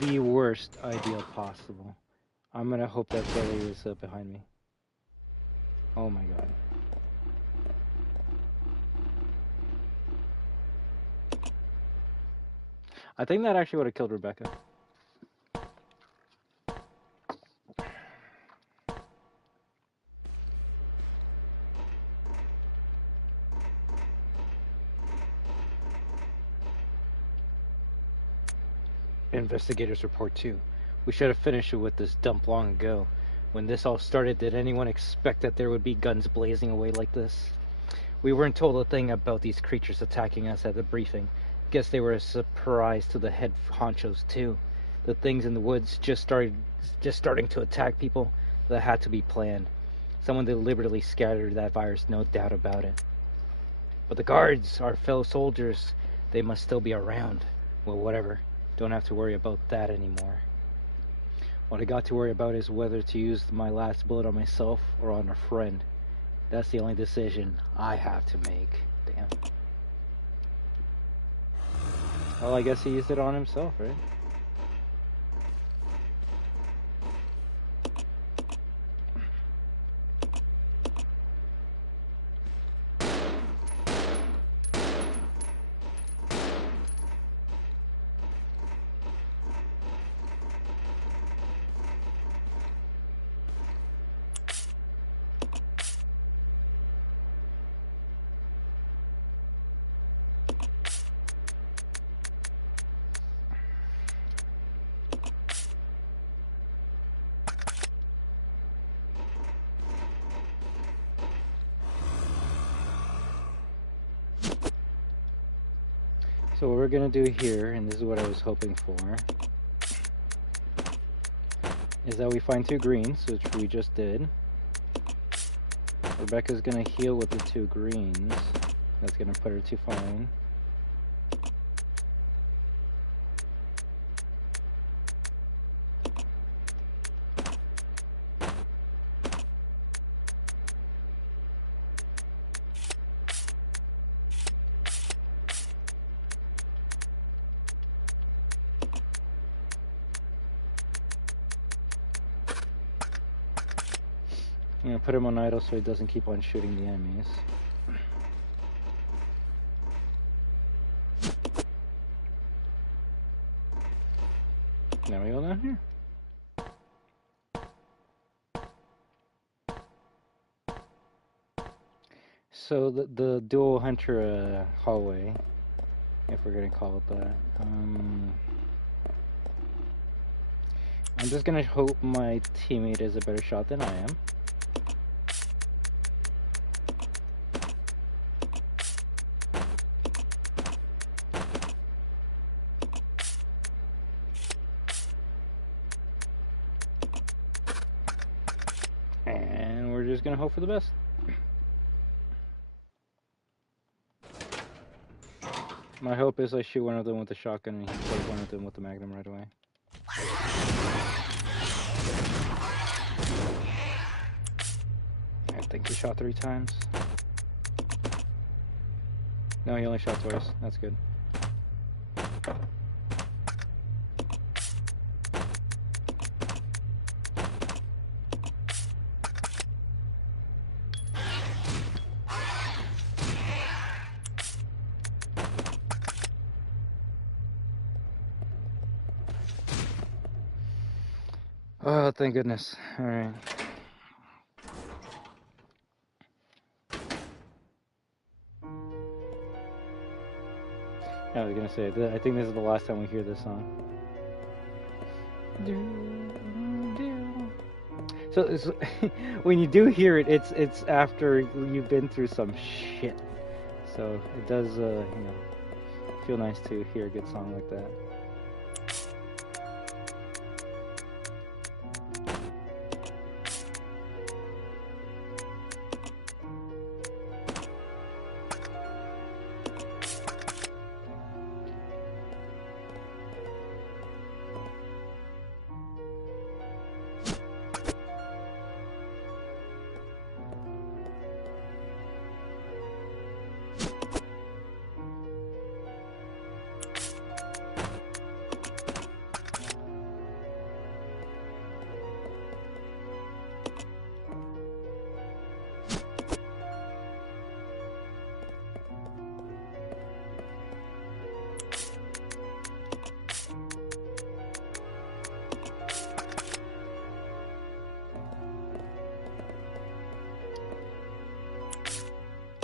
The worst idea possible. I'm gonna hope that Billy is behind me. Oh my god. I think that actually would have killed Rebecca. investigator's report too. We should have finished it with this dump long ago. When this all started, did anyone expect that there would be guns blazing away like this? We weren't told a thing about these creatures attacking us at the briefing. Guess they were a surprise to the head honchos too. The things in the woods just starting to attack people. That had to be planned. Someone deliberately scattered that virus, no doubt about it. But the guards, our fellow soldiers, they must still be around. Well, whatever. Don't have to worry about that anymore. What I got to worry about is whether to use my last bullet on myself or on a friend. That's the only decision I have to make. Damn. Well, I guess he used it on himself, right? So what we're going to do here, and this is what I was hoping for, is that we find 2 greens, which we just did. Rebecca's going to heal with the 2 greens. That's going to put her to fine. I'm going to put him on idle so he doesn't keep on shooting the enemies. Now we go down here. So the dual hunter hallway, if we're going to call it that. I'm just going to hope my teammate is a better shot than I am. And we're just going to hope for the best. My hope is I shoot one of them with the shotgun and he kills one of them with the magnum right away. I think he shot 3 times. No, he only shot twice. That's good. Oh, thank goodness. Alright. I was gonna say, I think this is the last time we hear this song. So it's, when you do hear it, it's after you've been through some shit. So it does, you know, feel nice to hear a good song like that.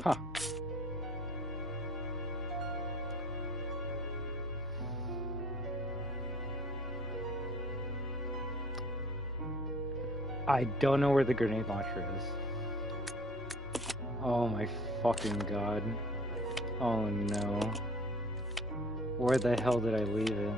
Huh. I don't know where the grenade launcher is. Oh my fucking god. Oh no. Where the hell did I leave it?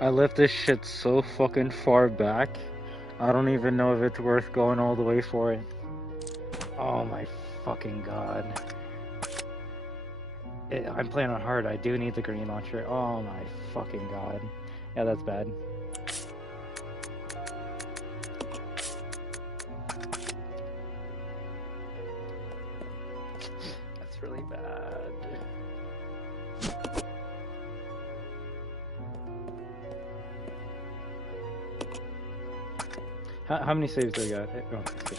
I left this shit so fucking far back. I don't even know if it's worth going all the way for it. Oh my fucking god. I'm playing on hard. I do need the grenade launcher. Oh my fucking god. Yeah, that's bad. That's really bad. How many saves do I got? Oh, okay.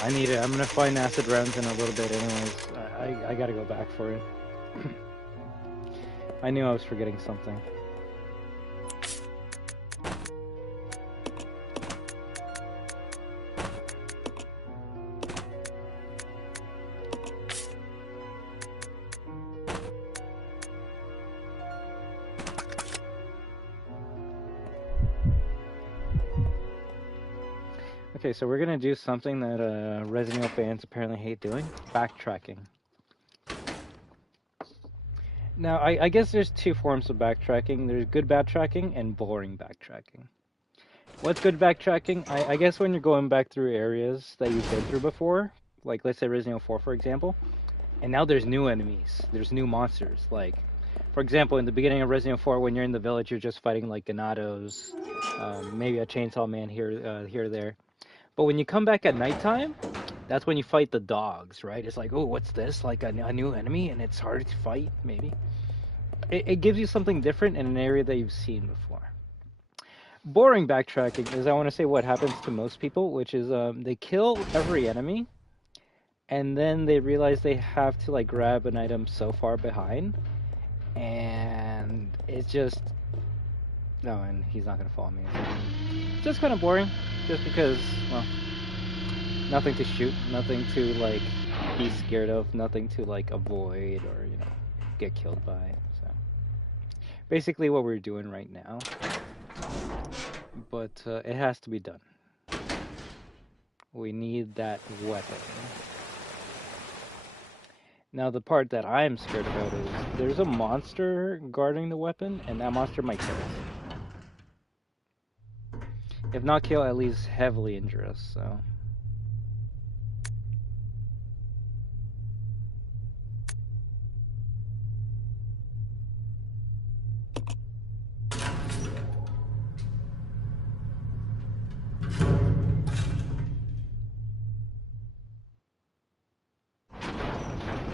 I need it. I'm gonna find acid rounds in a little bit anyways. I gotta go back for it. I knew I was forgetting something. Okay, so we're gonna do something that Resident Evil fans apparently hate doing: backtracking. Now, I guess there's two forms of backtracking. There's good backtracking and boring backtracking. What's good backtracking? I guess when you're going back through areas that you've been through before, like let's say Resident Evil 4, for example, and now there's new enemies, there's new monsters. Like, for example, in the beginning of Resident Evil 4, when you're in the village, you're just fighting like Ganados, maybe a chainsaw man here or there. But when you come back at nighttime, that's when you fight the dogs, right? It's like, oh, what's this? Like a new enemy, and it's harder to fight, maybe. It gives you something different in an area that you've seen before. Boring backtracking is, I want to say, what happens to most people, which is they kill every enemy, and then they realize they have to like grab an item so far behind, and it's just... No, and he's not going to follow me. It's just kind of boring, just because, well, nothing to shoot, nothing to like be scared of, nothing to like avoid or, you know, get killed by. So basically what we're doing right now, but it has to be done. We need that weapon. Now the part that I'm scared about is there's a monster guarding the weapon, and that monster might kill us. If not kill, at least heavily injure us, so...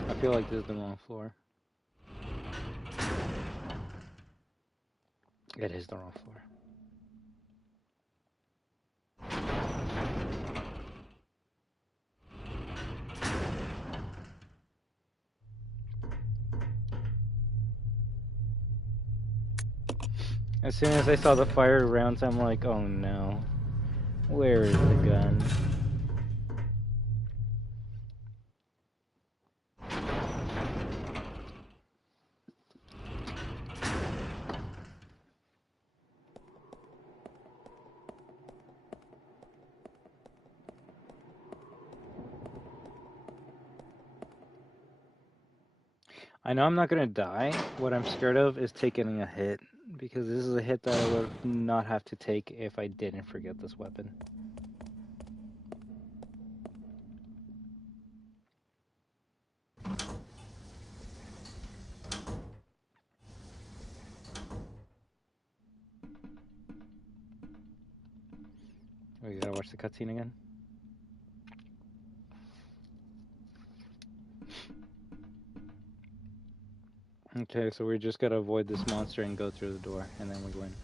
I feel like this is the wrong floor. It is the wrong floor. As soon as I saw the fire rounds, I'm like, oh no. Where is the gun? I know I'm not gonna die. What I'm scared of is taking a hit, because this is a hit that I would not have to take if I didn't forget this weapon. Oh, you gotta watch the cutscene again? Okay, so we just gotta avoid this monster and go through the door, and then we win.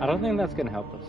I don't think that's gonna help us.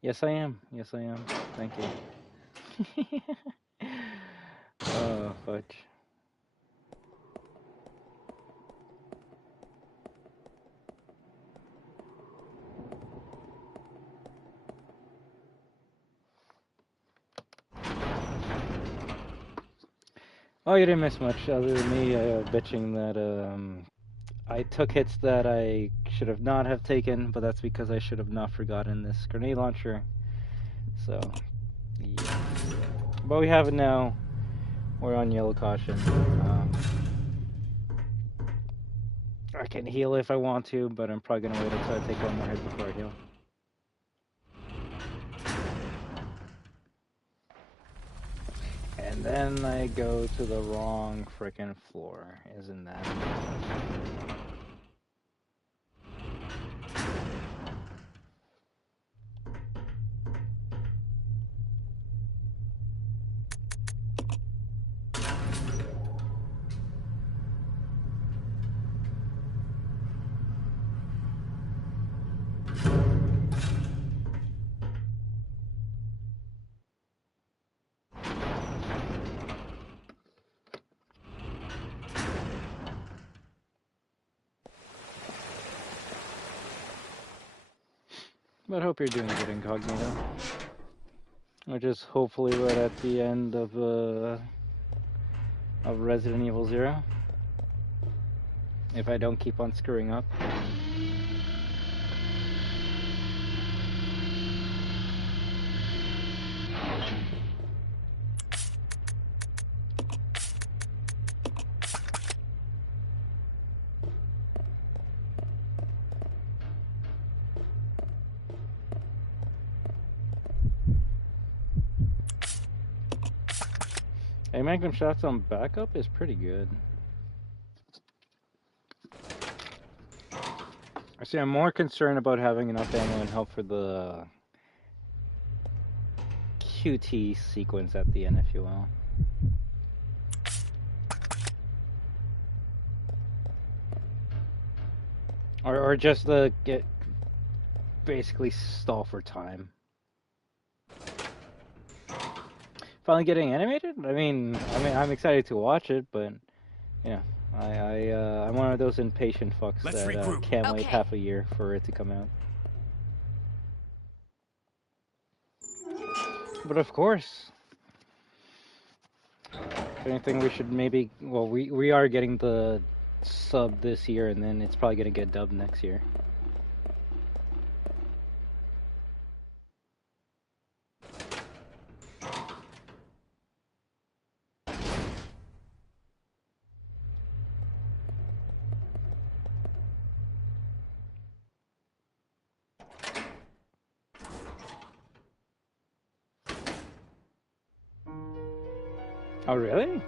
Yes, I am. Yes, I am. Thank you. Oh, fudge. Oh, you didn't miss much other than me bitching that I took hits that I should have not have taken, but that's because I should have not forgotten this grenade launcher. So, yeah. But we have it now. We're on yellow caution. I can heal if I want to, but I'm probably gonna wait until I take one more hit before I heal. And then I go to the wrong frickin' floor. Isn't that amazing? But I hope you're doing good, Incognito. We're just hopefully right at the end of Resident Evil 0. If I don't keep on screwing up. A Magnum shots on backup is pretty good. I see. I'm more concerned about having enough ammo and help for the QT sequence at the end, if you will. Or just get basically stall for time. Finally getting animated? I mean, I'm excited to watch it, but yeah, I'm one of those impatient fucks that can't wait half a year for it to come out. But of course, if anything, we should maybe. Well, we are getting the sub this year, and then it's probably gonna get dubbed next year. Oh, really?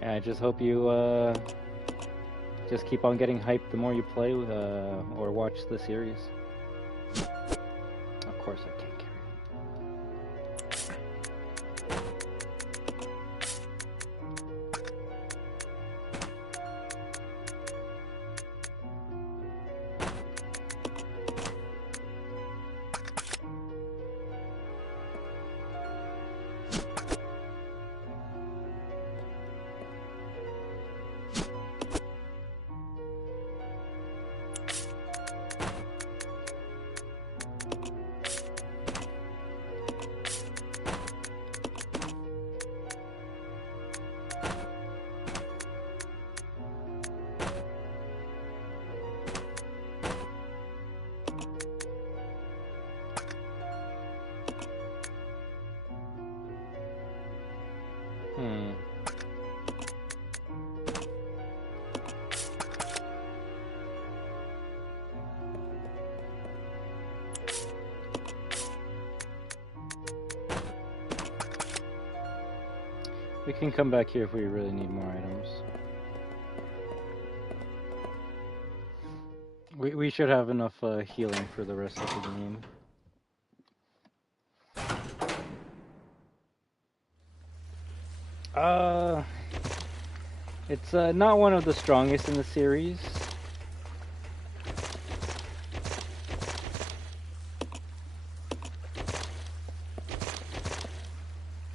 Yeah, I just hope you just keep on getting hyped the more you play or watch the series. Of course I can't carry We can come back here if we really need more items. We should have enough healing for the rest of the game. It's not one of the strongest in the series.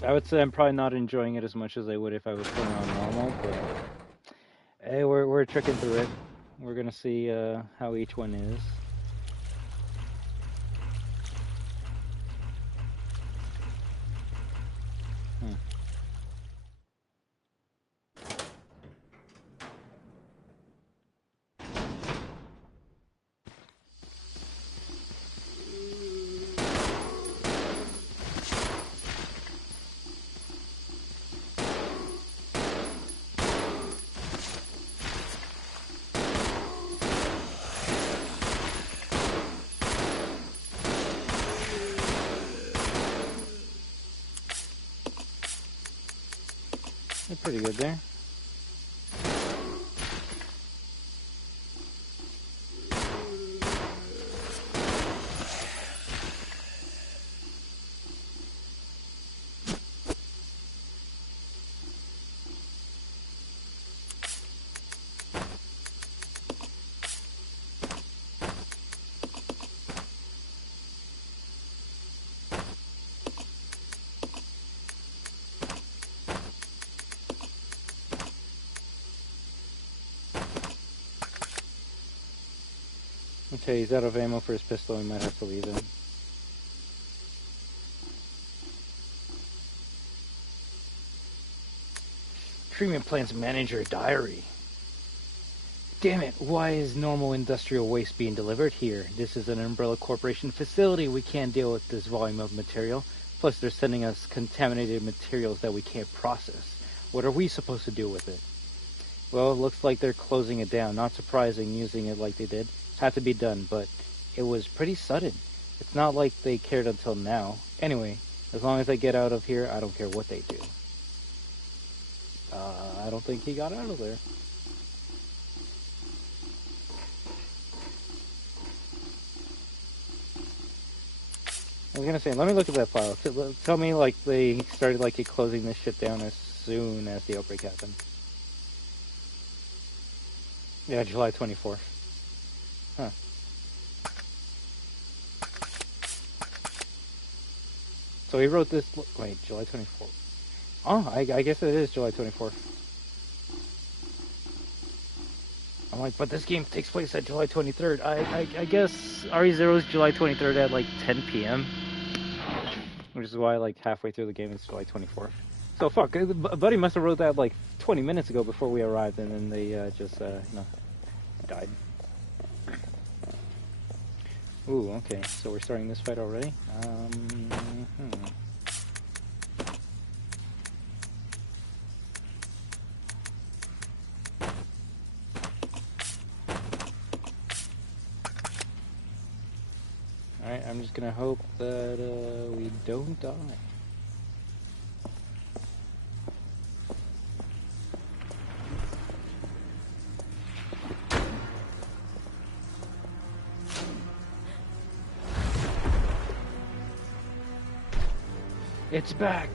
I would say I'm probably not enjoying it as much as I would if I was playing on normal, but hey, we're tricking through it. We're gonna see how each one is. They're pretty good there. Okay, he's out of ammo for his pistol, we might have to leave him. Treatment plant's manager diary. Damn it, why is normal industrial waste being delivered here? This is an Umbrella Corporation facility, we can't deal with this volume of material. Plus they're sending us contaminated materials that we can't process. What are we supposed to do with it? Well, it looks like they're closing it down. Not surprising, using it like they did. Had to be done, but it was pretty sudden. It's not like they cared until now. Anyway, As long as I get out of here, I don't care what they do. I don't think he got out of there. I was gonna say, let me look at that file. Tell me, like, they started, like, closing this shit down as soon as the outbreak happened. Yeah, July 24th. Huh. So he wrote this... Wait, July 24th. Oh, I guess it is July 24th. I'm like, but this game takes place at July 23rd. I guess RE0 is July 23rd at, like, 10 p.m. Which is why, like, halfway through the game it's July 24th. So, fuck, Buddy must have wrote that, like, 20 minutes ago before we arrived, and then they just, you know, died. Ooh, okay, so we're starting this fight already? Alright, I'm just gonna hope that we don't die. It's back!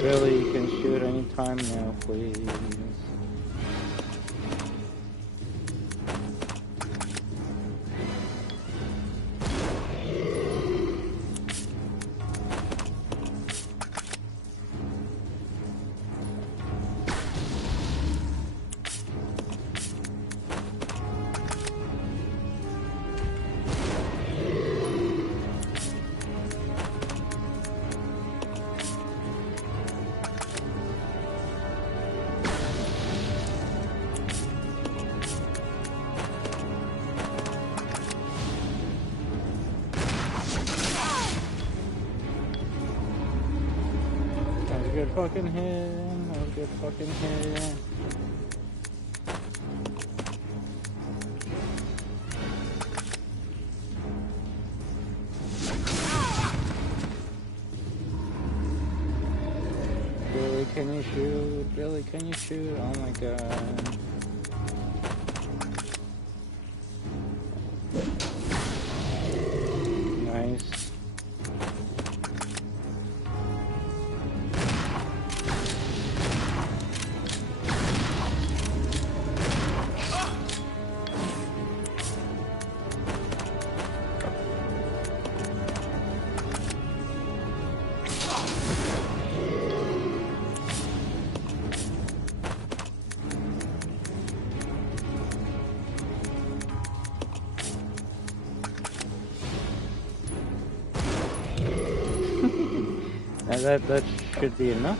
Billy, you can shoot anytime now, please. Good fucking hit. That was good fucking hit. Billy, can you shoot? Billy, can you shoot? Oh my god. Nice. That should be enough.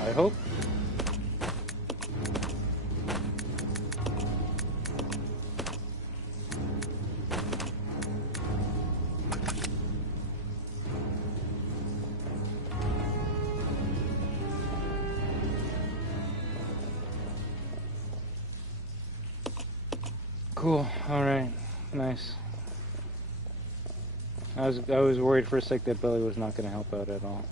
I hope. Cool. All right. Nice. I was worried for a sec that Billy was not going to help out at all.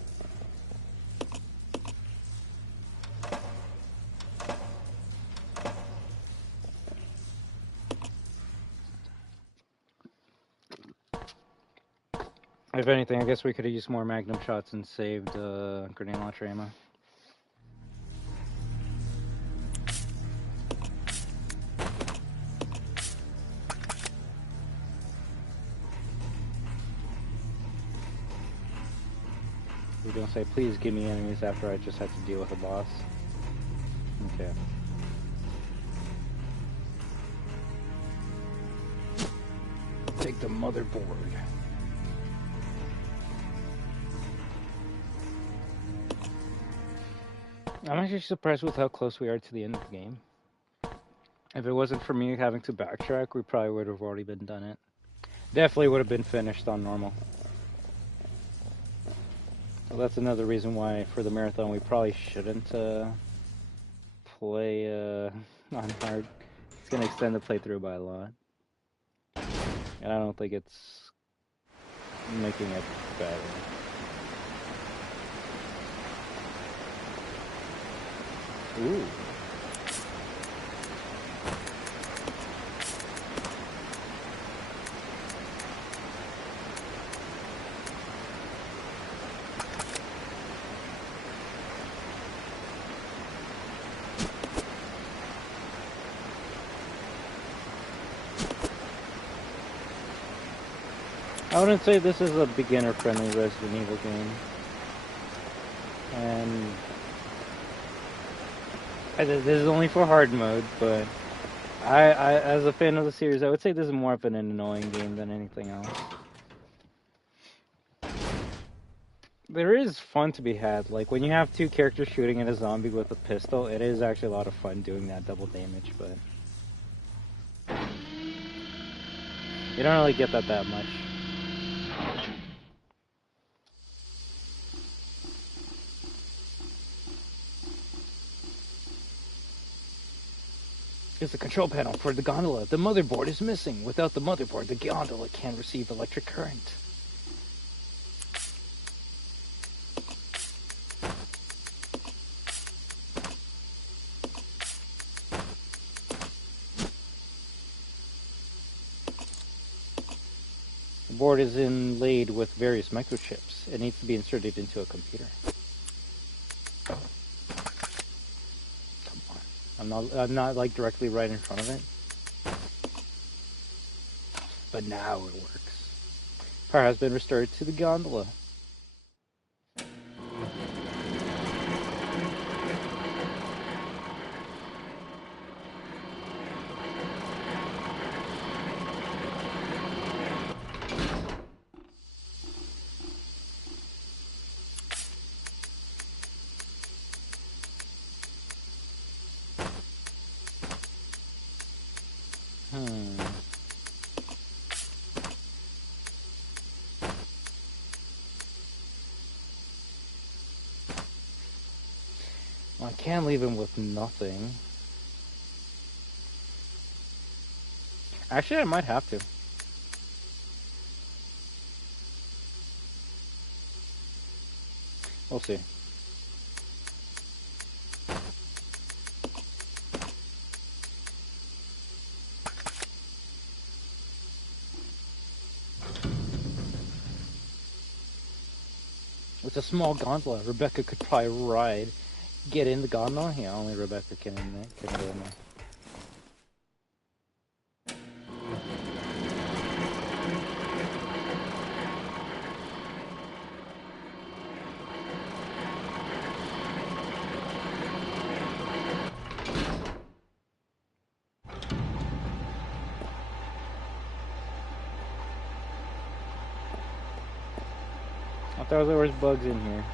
If anything, I guess we could have used more magnum shots and saved grenade launcher ammo. We're gonna say, please give me enemies after I just had to deal with a boss. Okay. Take the motherboard. I'm actually surprised with how close we are to the end of the game. If it wasn't for me having to backtrack, we probably would have already been done it. Definitely would have been finished on normal. So that's another reason why for the marathon we probably shouldn't play on hard. It's gonna extend the playthrough by a lot. And I don't think it's making it better. Ooh. I wouldn't say this is a beginner-friendly Resident Evil game. And this is only for hard mode, but I, as a fan of the series, I would say this is more of an annoying game than anything else. There is fun to be had. Like, when you have two characters shooting at a zombie with a pistol, it is actually a lot of fun doing that double damage, but you don't really get that much. It's the control panel for the gondola. The motherboard is missing. Without the motherboard, the gondola can't receive electric current. The board is inlaid with various microchips. It needs to be inserted into a computer. I'm not like directly right in front of it. But now it works. Power has been restored to the gondola. Well, I can't leave him with nothing. Actually, I might have to. We'll see. It's a small gondola. Rebecca could probably ride. Get in the gondola? Yeah, only Rebecca can go in there. I thought there was bugs in here.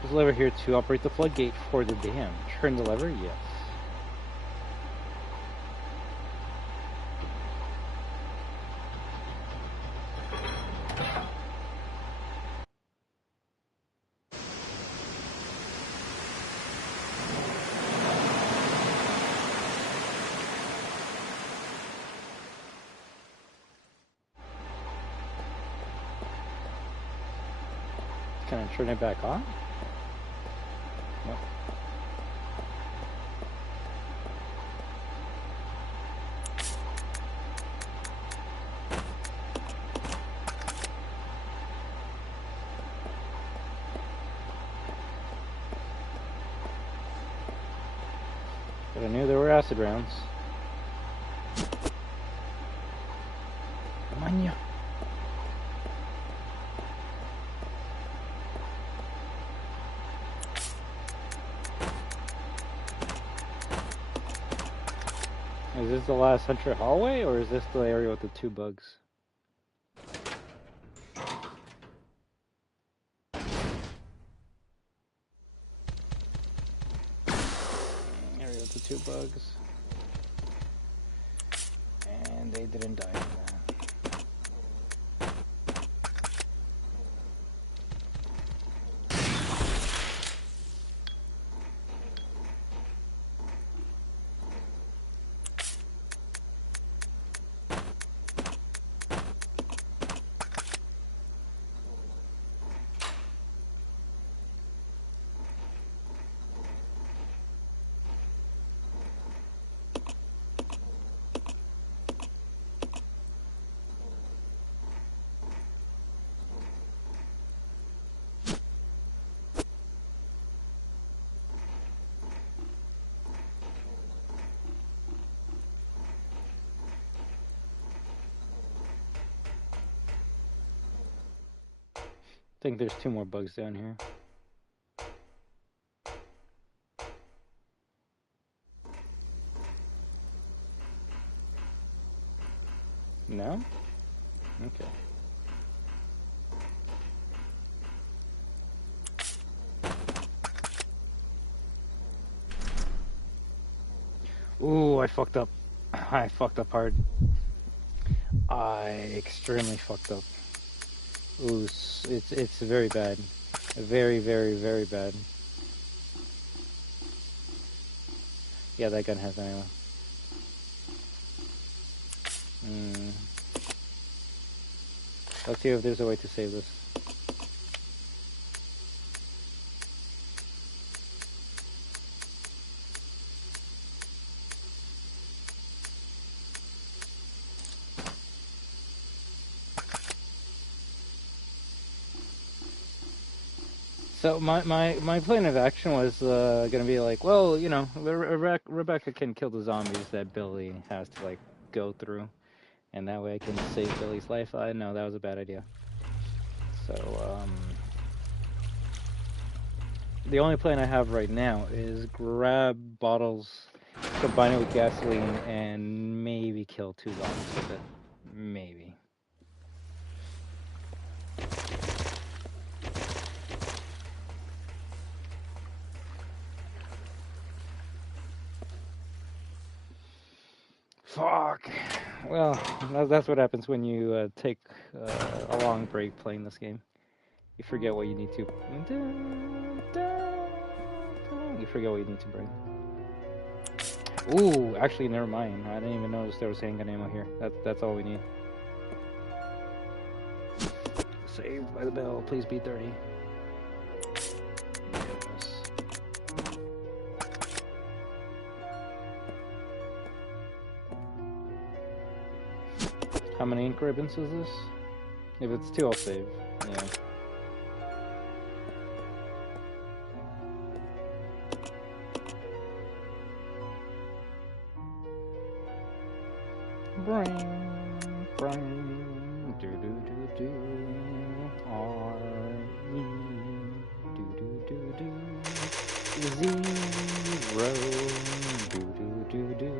There's a lever here to operate the floodgate for the dam. Turn the lever? Yes. Can I turn it back on? Nope. But I knew there were acid rounds. Come on, ya. Is this the last Hunter hallway, or is this the area with the 2 bugs? Area with the 2 bugs. And they didn't die from that. I think there's 2 more bugs down here. No? Okay. Ooh, I fucked up. I fucked up hard. I extremely fucked up. Ooh, it's very bad. Very, very, very bad. Yeah, that gun has ammo. Let's see if there's a way to save this. So my plan of action was gonna be like, well, you know, Rebecca can kill the zombies that Billy has to like go through, and that way I can save Billy's life. I know that was a bad idea. So the only plan I have right now is grab bottles, combine it with gasoline, and maybe kill 2 zombies with it. Maybe. Fuck. Well, that's what happens when you take a long break playing this game. You forget what you need to. You forget what you need to bring. Ooh, actually, never mind. I didn't even notice there was handgun ammo here. That's all we need. Saved by the bell. Please be 30. Yes. How many ink ribbons is this? If it's 2, I'll save. Yeah. Bring, do do do do, R-E, do do do do, 0, do do do do,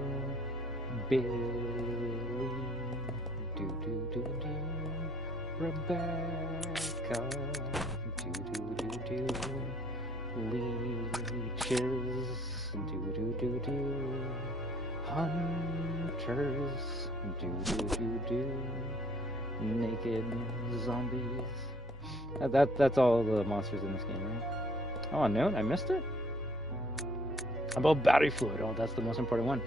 Billy, do do do do, Rebecca, do do do do, leeches, do do do do, hunters, do do do do, naked zombies. That's all the monsters in this game, right? Oh, a note? I missed it? About battery fluid. Oh, that's the most important one.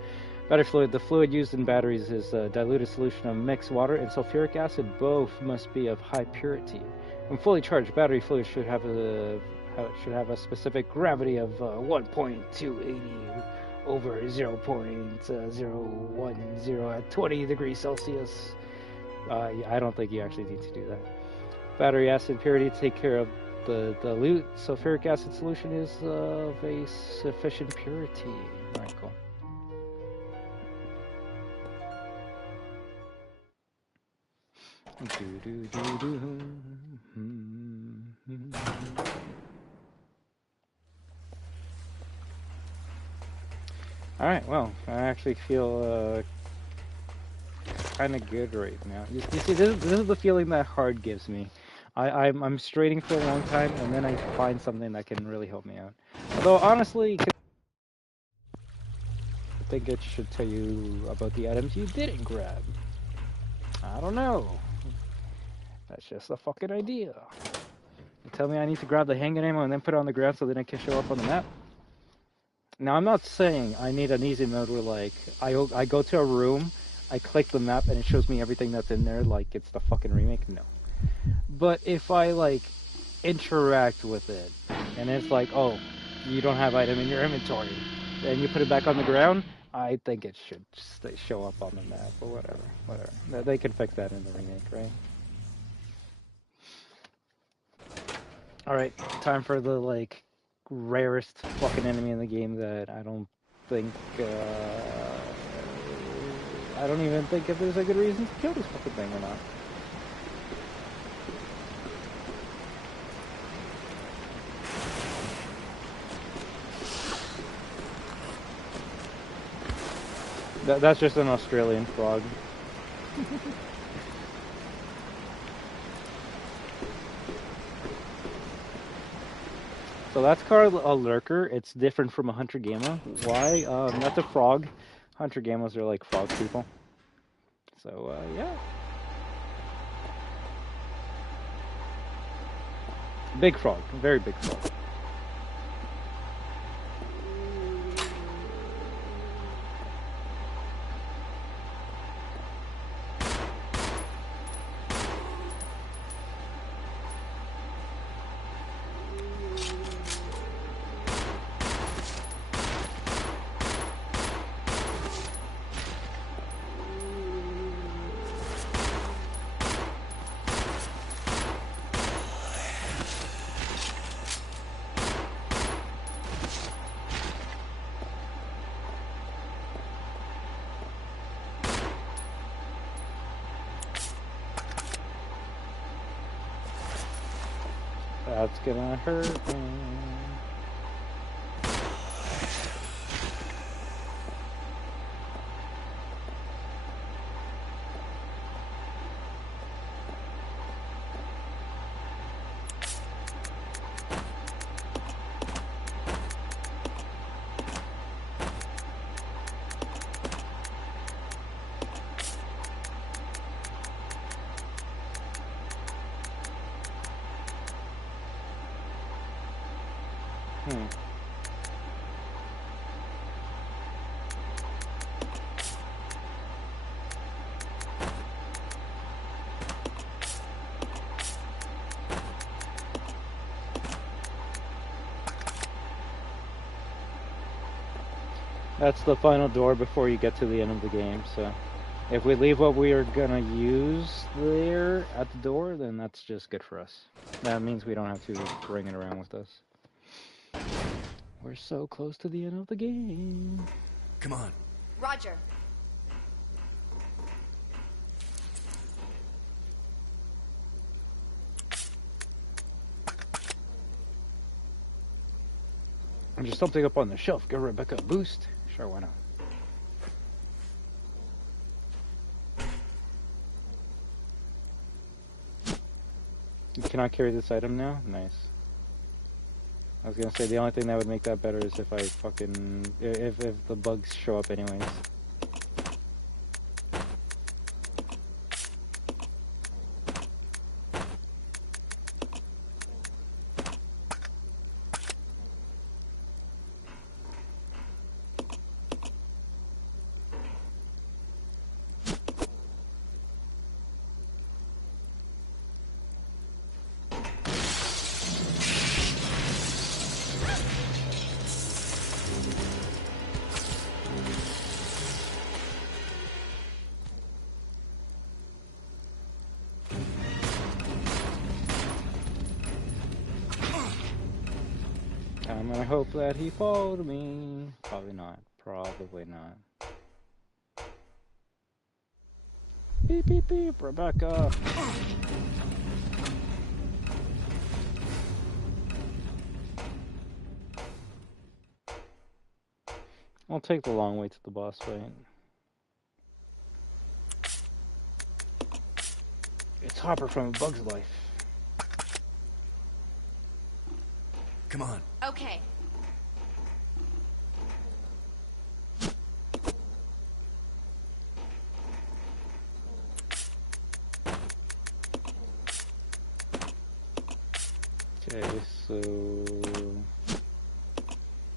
Battery fluid. The fluid used in batteries is a diluted solution of mixed water and sulfuric acid. Both must be of high purity. When fully charged, battery fluid should have a specific gravity of 1.280 over 0.010 at 20 degrees Celsius. I don't think you actually need to do that. Battery acid purity to take care of the dilute sulfuric acid solution is of a sufficient purity. Alright, cool. Alright, well, I actually feel kind of good right now. You see, this is the feeling that hard gives me. I'm straining for a long time, and then I find something that can really help me out. Although, honestly, I think it should tell you about the items you didn't grab. I don't know. That's just a fucking idea. You tell me I need to grab the handgun ammo and then put it on the ground so then it can show up on the map. Now, I'm not saying I need an easy mode where, like, I go to a room, I click the map, and it shows me everything that's in there like it's the fucking remake. No. But if I, like, interact with it, and it's like, oh, you don't have item in your inventory, and you put it back on the ground, I think it should show up on the map, or whatever. They can fix that in the remake, right? Alright, time for the, like, rarest fucking enemy in the game that I don't think, I don't even think if there's a good reason to kill this fucking thing or not. That's just an Australian frog. So that's called a lurker. It's different from a hunter gamma. Why? That's a frog. Hunter gammas are like frog people. So yeah. Big frog. Very big frog. That's gonna hurt me. That's the final door before you get to the end of the game, so if we leave what we are gonna use there at the door, then that's just good for us. That means we don't have to bring it around with us. We're so close to the end of the game. Come on. Roger. And just something up on the shelf. Give Rebecca a boost. Sure, why not? Can I carry this item now? Nice. I was gonna say the only thing that would make that better is if I fucking if the bugs show up anyways. I'm gonna hope that he followed me. Probably not. Probably not. Beep, beep, beep, Rebecca. I'll take the long way to the boss fight. copper from a bug's life. Come on. Okay. Okay, so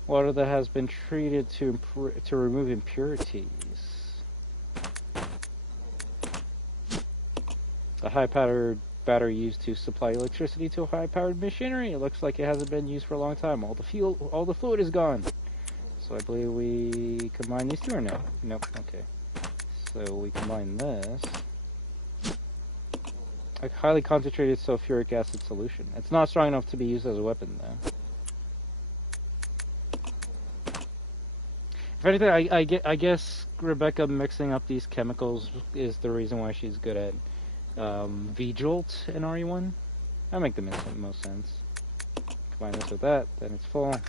water that has been treated to remove impurities. The high-powered battery used to supply electricity to high-powered machinery. It looks like it hasn't been used for a long time. All the fluid is gone. So I believe we combine these two or no? Nope. Okay. So we combine this. A highly concentrated sulfuric acid solution. It's not strong enough to be used as a weapon, though. If anything, I guess Rebecca mixing up these chemicals is the reason why she's good at V-Jolt in RE1. That makes the most sense. Combine this with that, then it's full. And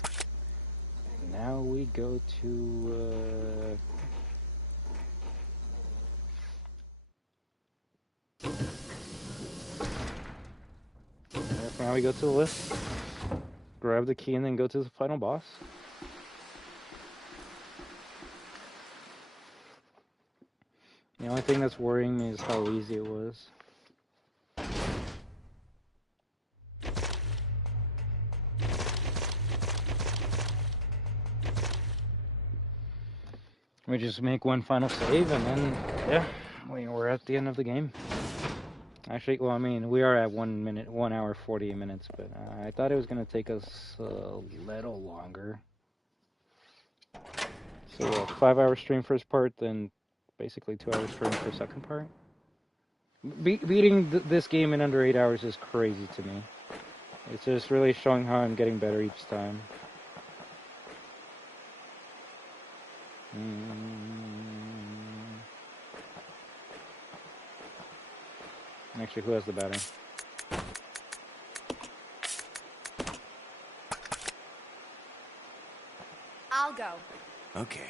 now we go to... Now we go to the list, grab the key, and then go to the final boss. The only thing that's worrying me is how easy it was. We just make one final save, and then, yeah, we're at the end of the game. Actually, well, I mean, we are at 1 hour 40 minutes, but I thought it was going to take us a little longer. So, 5-hour stream first part, then basically 2-hour stream for second part. Beating this game in under 8 hours is crazy to me. It's just really showing how I'm getting better each time. Actually, who has the battery? I'll go. Okay.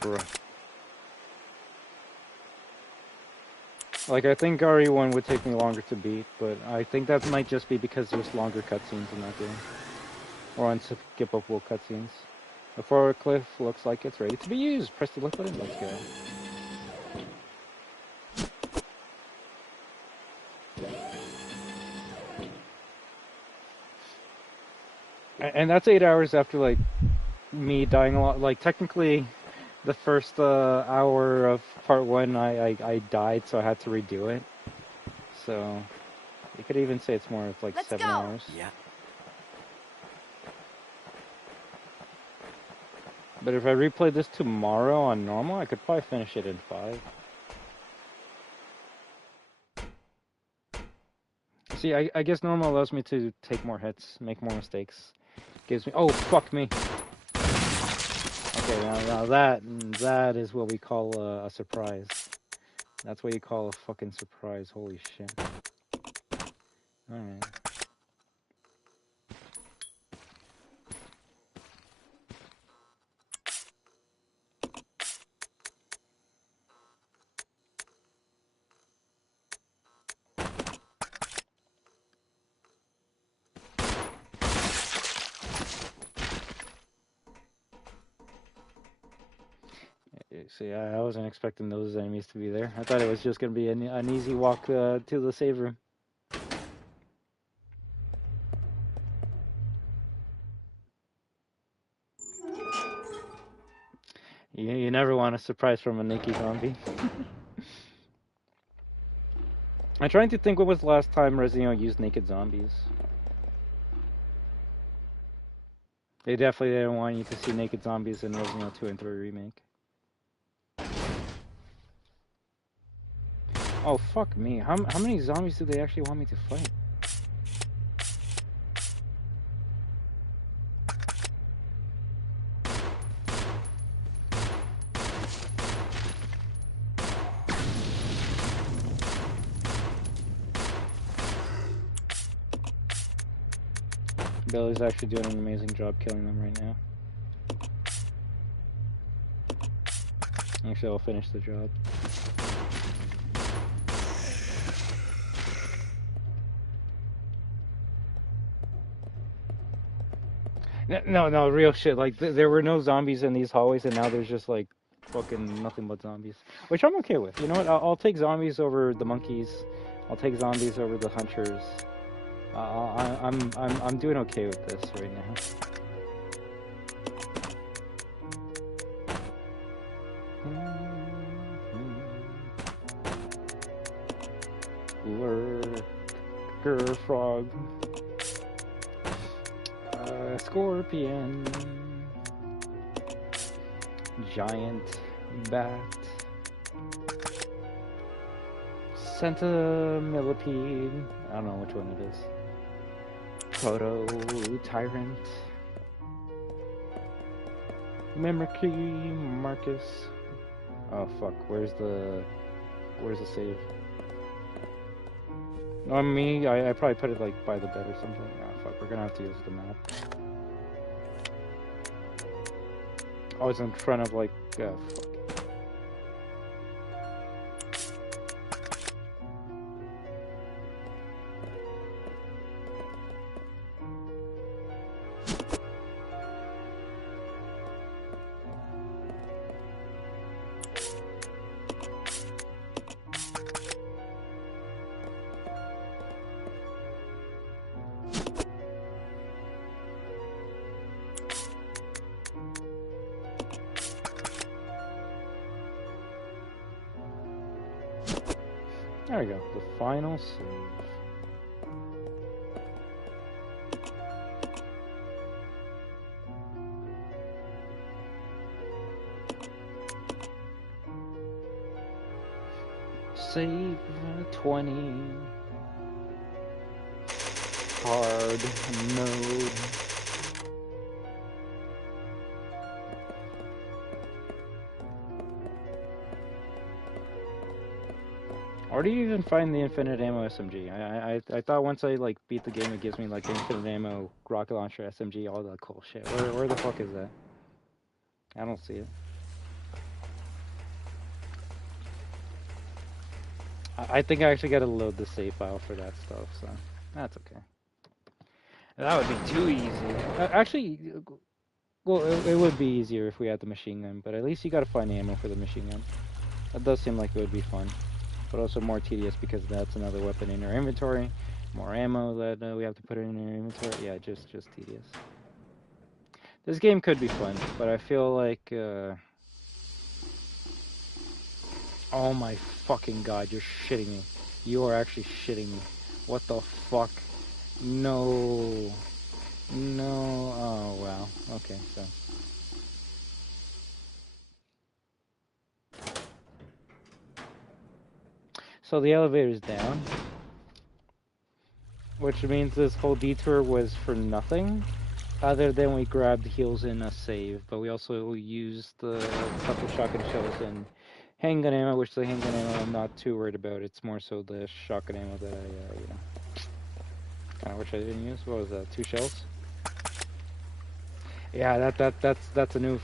Bruh. Like, I think RE1 would take me longer to beat, but I think that might just be because there's longer cutscenes in that game. Or unskippable cutscenes. The forward cliff looks like it's ready to be used. Press the left button, let's go. And that's 8 hours after, like, me dying a lot. Like, technically, the first hour of part 1, I died, so I had to redo it. So, you could even say it's more of, like, 7 hours. Yeah. But if I replay this tomorrow on normal, I could probably finish it in 5. See, I guess normal allows me to take more hits, make more mistakes. Gives me... Oh, fuck me! Okay, now that is what we call a surprise. That's what you call a fucking surprise, holy shit. Alright. See, I wasn't expecting those enemies to be there. I thought it was just going to be an easy walk to the save room. You never want a surprise from a naked zombie. I'm trying to think what was the last time Resident Evil used naked zombies. They definitely didn't want you to see naked zombies in Resident Evil 2 and 3 Remake. Oh, fuck me. How many zombies do they actually want me to fight? Billy's actually doing an amazing job killing them right now. Actually, I'll finish the job. No, real shit. Like, there were no zombies in these hallways, and now there's just, like, fucking nothing but zombies. Which I'm okay with. You know what? I'll take zombies over the monkeys. I'll take zombies over the hunters. I'm doing okay with this right now. Lurker frog. Scorpion. Giant bat. Centimillipede. I don't know which one it is. Proto-tyrant. Mimicry Marcus. Oh fuck, where's the save? No, me, I probably put it like by the bed or something. Oh fuck, we're gonna have to use the map. Oh, it's in front of like, fuck. There we go, the final save. Save 20. Hard mode. Where do you even find the infinite ammo SMG? I thought once I like beat the game, it gives me like the infinite ammo rocket launcher SMG, all that cool shit. Where the fuck is that? I don't see it. I think I actually got to load the save file for that stuff, so that's okay. That would be too easy. Actually, well, it would be easier if we had the machine gun, but at least you got to find ammo for the machine gun. That does seem like it would be fun. But also more tedious because that's another weapon in our inventory. More ammo that we have to put in our inventory. Yeah, just tedious. This game could be fun, but I feel like... Oh my fucking god, you're shitting me. You are actually shitting me. What the fuck? No. No. Oh, wow. Okay, so... So the elevator's down, which means this whole detour was for nothing, other than we grabbed heals in a save, but we also used the couple shotgun shells and handgun ammo, which the handgun ammo I'm not too worried about. It's more so the shotgun ammo that I wish I didn't use. What was that? 2 shells? Yeah, that's a noof.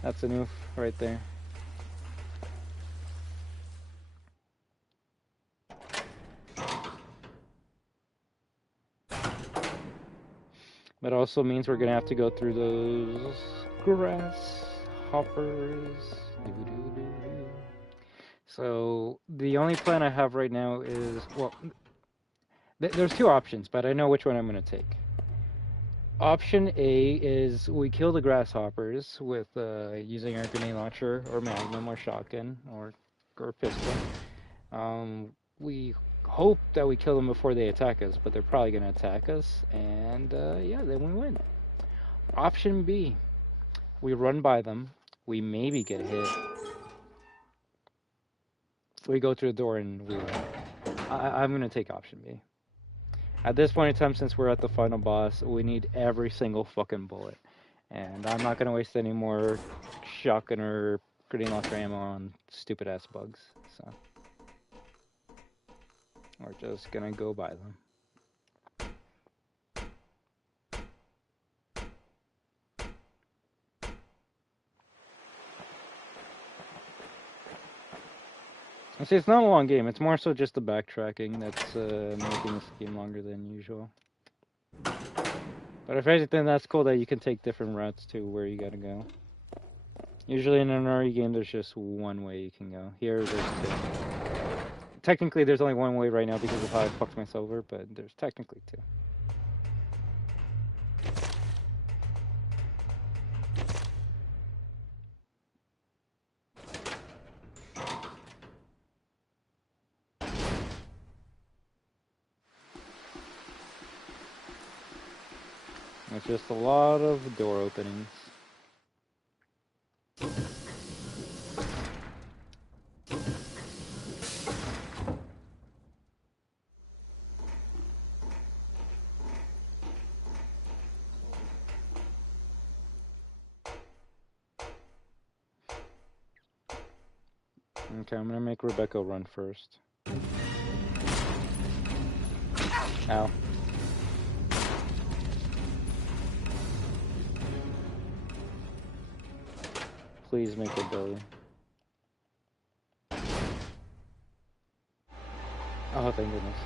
That's a noof right there. But also means we're gonna have to go through those grasshoppers. So the only plan I have right now is, well, there's 2 options, but I know which one I'm gonna take. Option A is we kill the grasshoppers with using our grenade launcher or magnum or shotgun or pistol. We hope that we kill them before they attack us, but they're probably going to attack us, and yeah, then we win. Option B, we run by them, we maybe get hit, we go through the door and we win. I'm going to take option B. At this point in time, since we're at the final boss, we need every single fucking bullet, and I'm not going to waste any more shotgun or grenade launcher ammo on stupid ass bugs, so we're just gonna go by them. I see, it's not a long game. It's more so just the backtracking that's making this game longer than usual. But if anything, that's cool that you can take different routes to where you gotta go. Usually in an RE game, there's just one way you can go. Here, there's two. Technically, there's only one way right now because of how I fucked myself over, but there's technically two. It's just a lot of door openings. Okay, I'm gonna make Rebecca run first. Ow. Please make it Billy. Oh, thank goodness.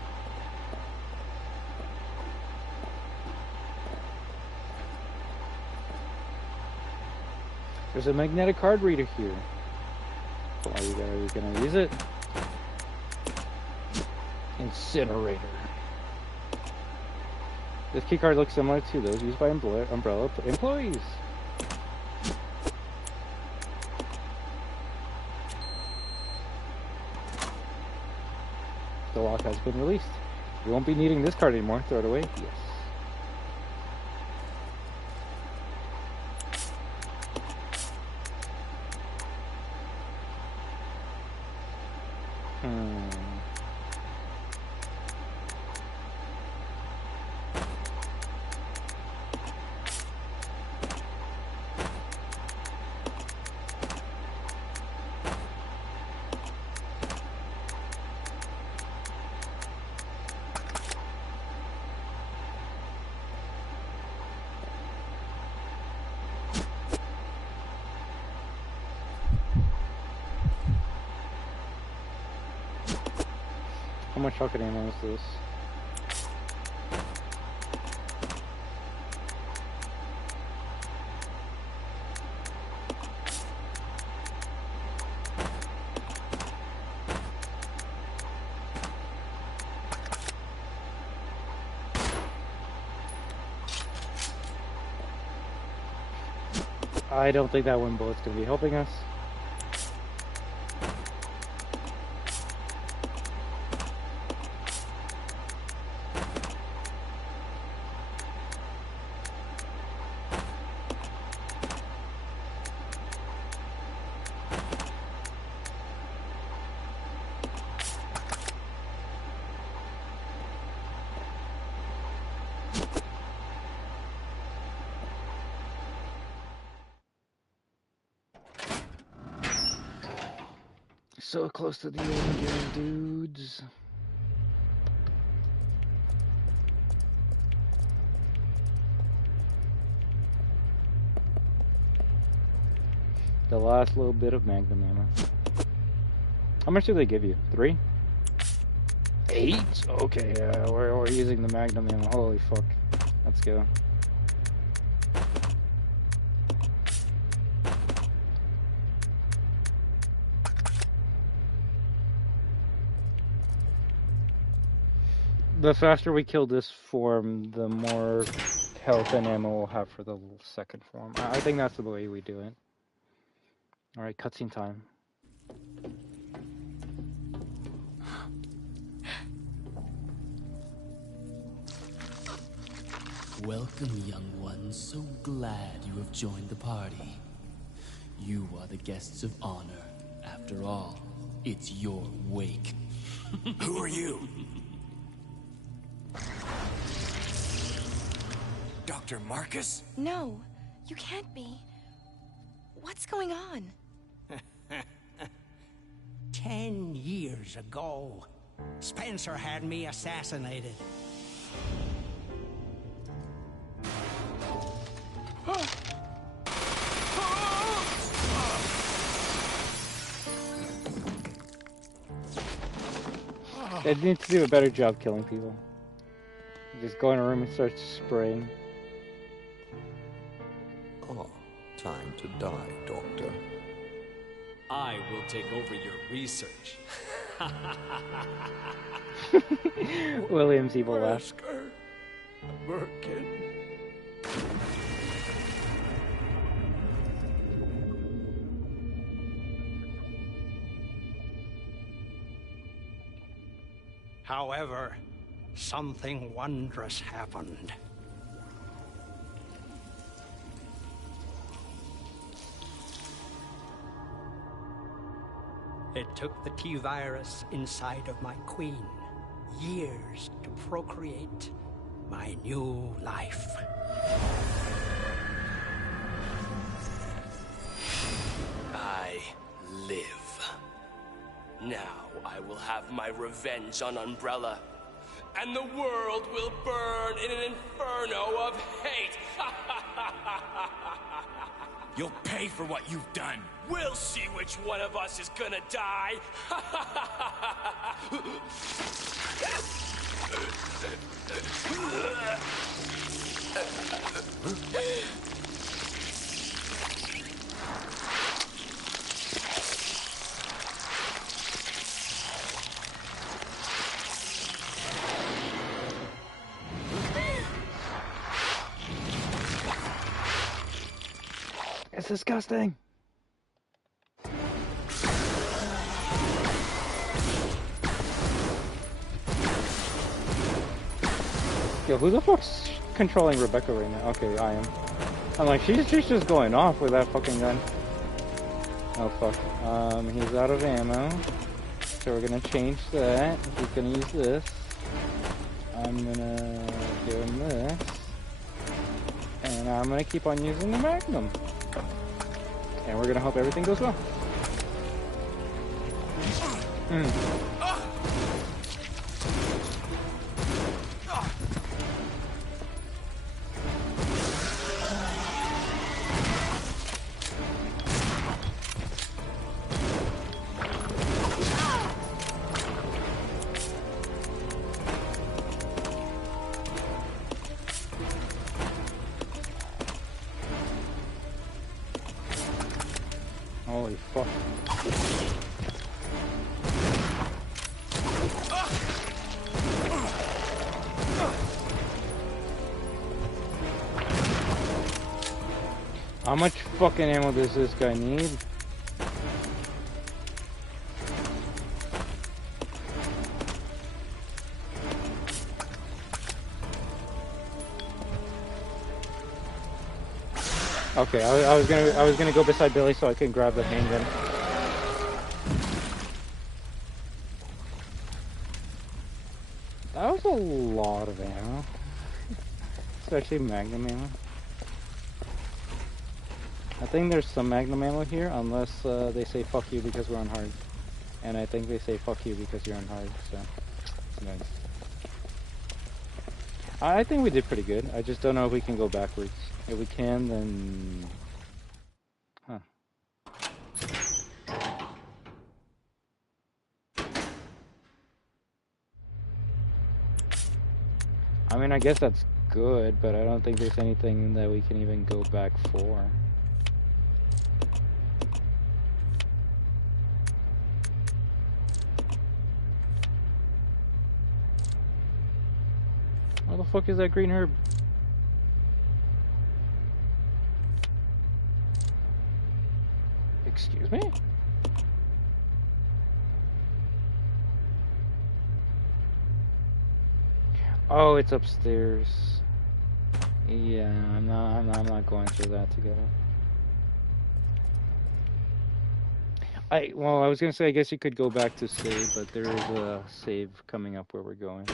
There's a magnetic card reader here. Are you gonna use it? Incinerator. This keycard looks similar to those used by Umbrella employees. The lock has been released. You won't be needing this card anymore. Throw it away. Yes. How much shotgun ammo is this? I don't think that one bullet's gonna be helping us. So close to the end game, dudes. The last little bit of Magnum ammo. How much do they give you? 3? 8? Okay, we're using the Magnum ammo. Holy fuck. Let's go. The faster we kill this form, the more health and ammo we'll have for the second form. I think that's the way we do it. Alright, cutscene time. Welcome, young ones. So glad you have joined the party. You are the guests of honor. After all, it's your wake. Who are you? Dr. Marcus? No, you can't be. What's going on? 10 years ago, Spencer had me assassinated. It needs to do a better job killing people. Just go in a room and start spraying. Ah, time to die, Doctor. I will take over your research. William's evil laugh. However, something wondrous happened. It took the T-virus inside of my queen years to procreate my new life. I live. Now I will have my revenge on Umbrella, and the world will burn in an inferno of hate. You'll pay for what you've done. We'll see which one of us is gonna die. It's disgusting. Yo, who the fuck's controlling Rebecca right now? Okay, I am. I'm like, she's just going off with that fucking gun. Oh fuck. He's out of ammo. So we're gonna change that. He's gonna use this. I'm gonna give him this. And I'm gonna keep on using the Magnum. And we're gonna hope everything goes well. Holy fuck. How much fucking ammo does this guy need? Okay, I was gonna go beside Billy so I can grab the handgun. That was a lot of ammo, especially Magnum ammo. I think there's some Magnum ammo here, unless they say fuck you because we're on hard. And I think they say fuck you because you're on hard, so it's nice. I think we did pretty good. I just don't know if we can go backwards. If we can, then... Huh. I mean, I guess that's good, but I don't think there's anything that we can even go back for. Where the fuck is that green herb? Excuse me? Oh, it's upstairs. Yeah, I'm not going through that to get it. Well, I was gonna say I guess you could go back to save, but there is a save coming up where we're going.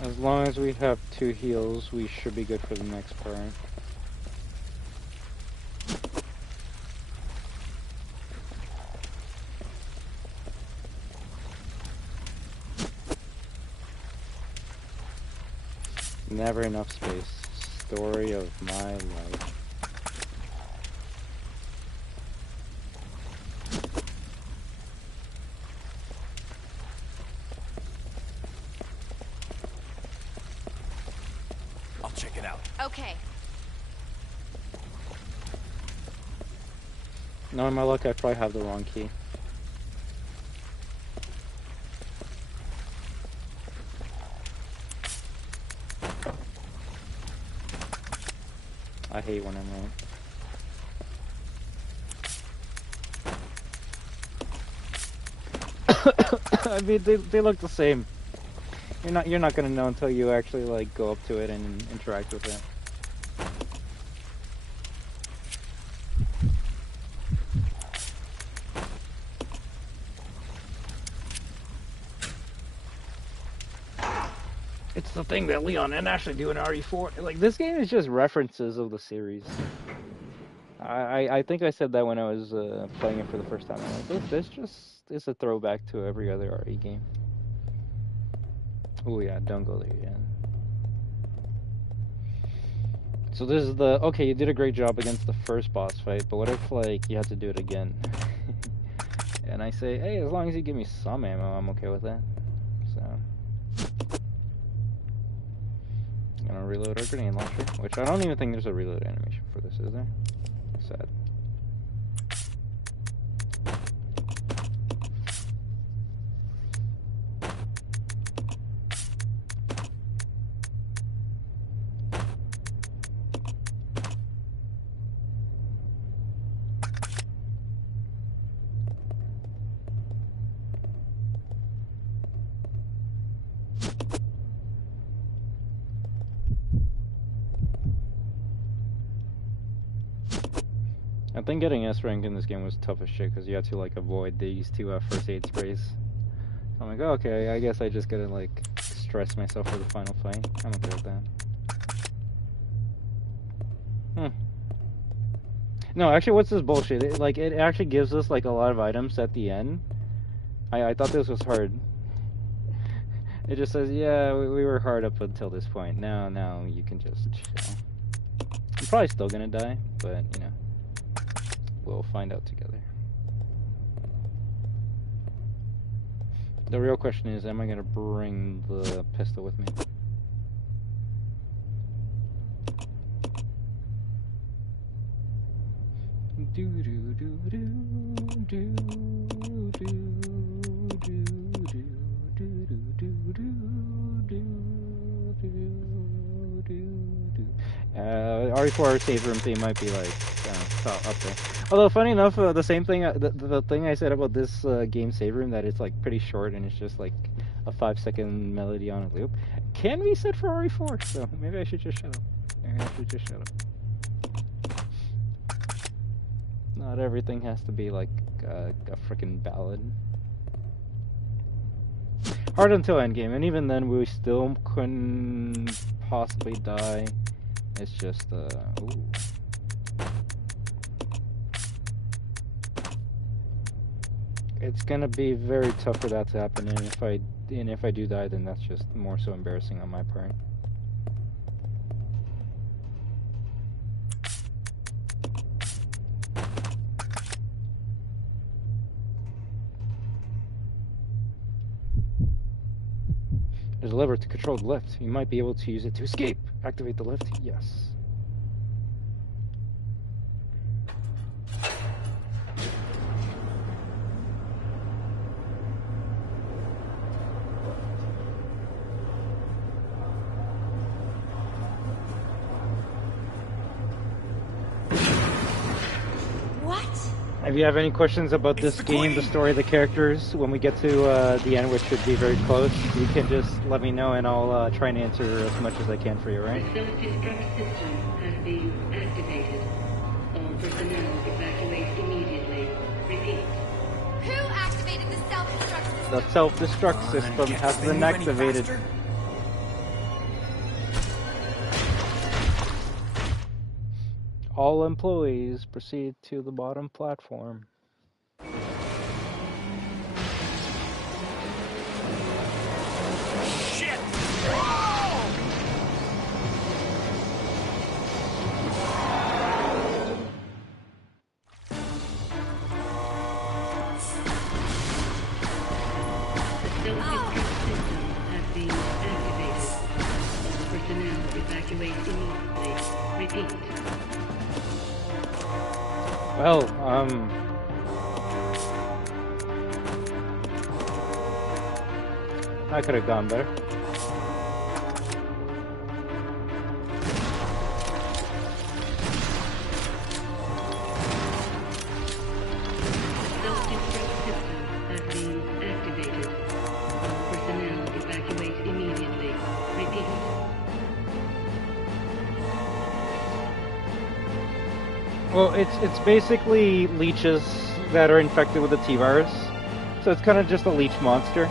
As long as we have 2 heals, we should be good for the next part. Never enough space. Story of my life. I'll check it out. Okay. Knowing my luck, I probably have the wrong key. I hate when I'm wrong. I mean, they look the same. You're not gonna know until you actually like go up to it and interact with it. It's the thing that Leon and Ashley do in RE4. Like, this game is just references of the series. I think I said that when I was playing it for the first time. I'm like, this just is a throwback to every other RE game. Oh yeah, don't go there yet. So this is the, okay, you did a great job against the first boss fight, but what if, like, you had to do it again? And I say, hey, as long as you give me some ammo, I'm okay with that. So, I'm gonna reload our grenade launcher, which I don't even think there's a reload animation for this, is there? Sad. I think getting S rank in this game was tough as shit because you had to like avoid these two first aid sprays. So I'm like, oh, okay, I guess I just gotta like stress myself for the final fight. I'm okay with that. No, actually, what's this bullshit? It actually gives us like a lot of items at the end. I thought this was hard. It just says, yeah, we were hard up until this point. Now you can just chill. I'm probably still gonna die, but you know. We'll find out together. The real question is, am I gonna bring the pistol with me? Do do do do do do do do do do do. RE4 save room theme might be like up there. Although funny enough, the same thing, the thing I said about this game save room, that it's like pretty short and it's just like a 5-second melody on a loop, can be said for RE4. So maybe I should just shut up. Not everything has to be like a freaking ballad. Hard until endgame, and even then we still couldn't possibly die. It's just ooh. It's gonna be very tough for that to happen, and if I do die, then that's just more so embarrassing on my part. There's a lever to control the lift. You might be able to use it to escape. Activate the lift. Yes. If you have any questions about this game, the story, the characters, when we get to the end, which should be very close, you can just let me know and I'll try and answer as much as I can for you, right? The self-destruct system has been activated. All personnel evacuate immediately. Repeat. Who activated the self-destruct system? The self-destruct system has been activated. All employees proceed to the bottom platform. Shit! Oh! Well, I could have gone better. Self-destruct system has been activated. All personnel evacuate immediately. Repeat. Well, it's basically leeches that are infected with the T-virus. So it's kind of just a leech monster.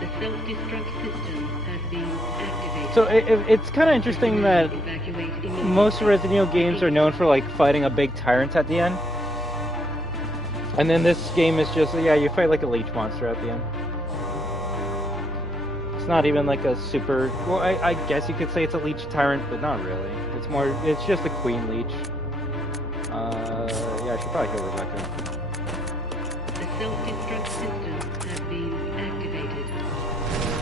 The self-destruct system has been activated. So it's kind of interesting that Evacuate immediately. most Resident Evil games are known for like fighting a big tyrant at the end. And then this game is just, yeah, you fight like a leech monster at the end. It's not even like a super, well, I guess you could say it's a leech tyrant, but not really. It's more, it's just a queen leech. Yeah, I should probably heal Rebecca. The self-destruct system has been activated.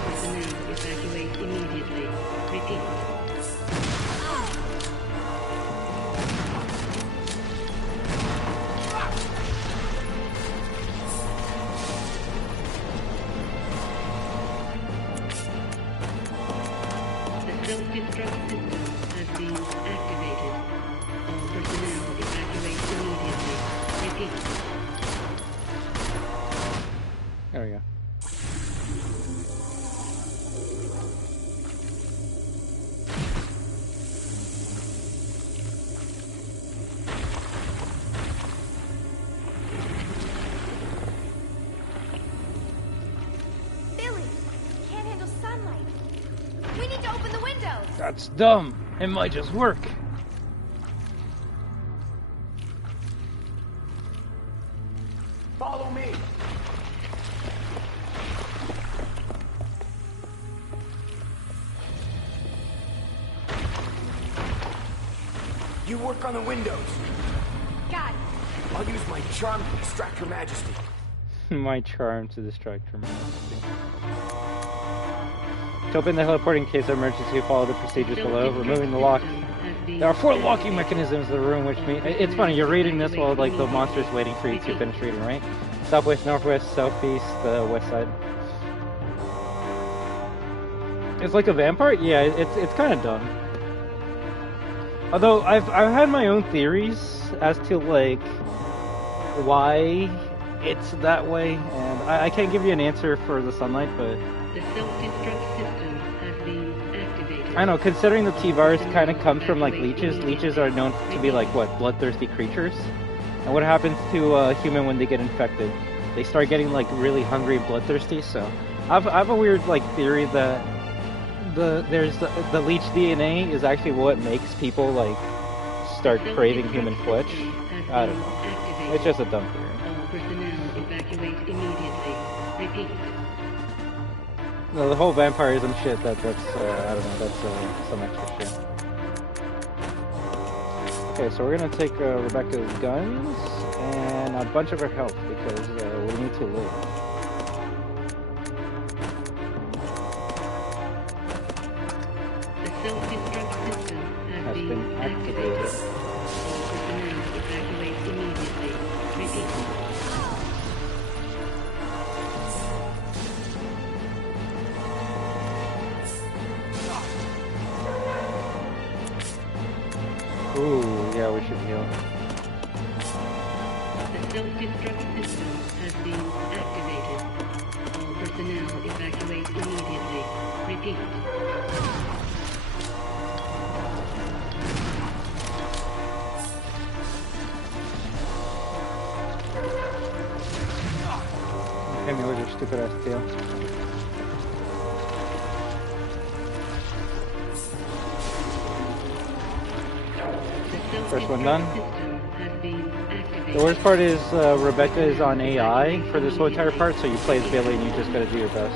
Personnel evacuate immediately. Repeat. The self-destruct system has been activated. All personnel evacuate immediately. Repeat. There we go. Billy, can't handle sunlight. We need to open the windows. That's dumb. It might just work. Follow me. You work on the windows. Got it. I'll use my charm to distract Her Majesty. My charm to distract her majesty. To open the teleporting case of emergency, follow the procedures below, removing the lock. There are 4 locking mechanisms in the room, which mean it's funny. You're reading this while like the monster's waiting for you to finish reading, right? Southwest, northwest, southeast, west side. It's like a vampire. Yeah, it's kind of dumb. Although I've had my own theories as to like why it's that way, and I can't give you an answer for the sunlight, but The self-destruct system has been activated. I know, considering the T-virus kind of comes from like leeches. Leeches are known to be like what, bloodthirsty creatures. And what happens to a human when they get infected? They start getting like really hungry and bloodthirsty. So I have a weird like theory that the leech DNA is actually what makes people like start craving human flesh. I don't know. It's just a dumb theory. All personnel evacuate immediately. Repeat. No, the whole vampirism shit, that's I don't know, that's some extra shit. Okay, so we're gonna take Rebecca's guns and a bunch of her health because we need to live. The self-destruct system has been activated. All personnel evacuate immediately. Repeat. Ooh, yeah, we should heal. The self-destruct system has been activated. All personnel evacuate immediately. Repeat. Hit me with your stupid ass tail. First one done. The worst part is Rebecca is on AI for this whole entire part, so you play as Billy and you just gotta do your best.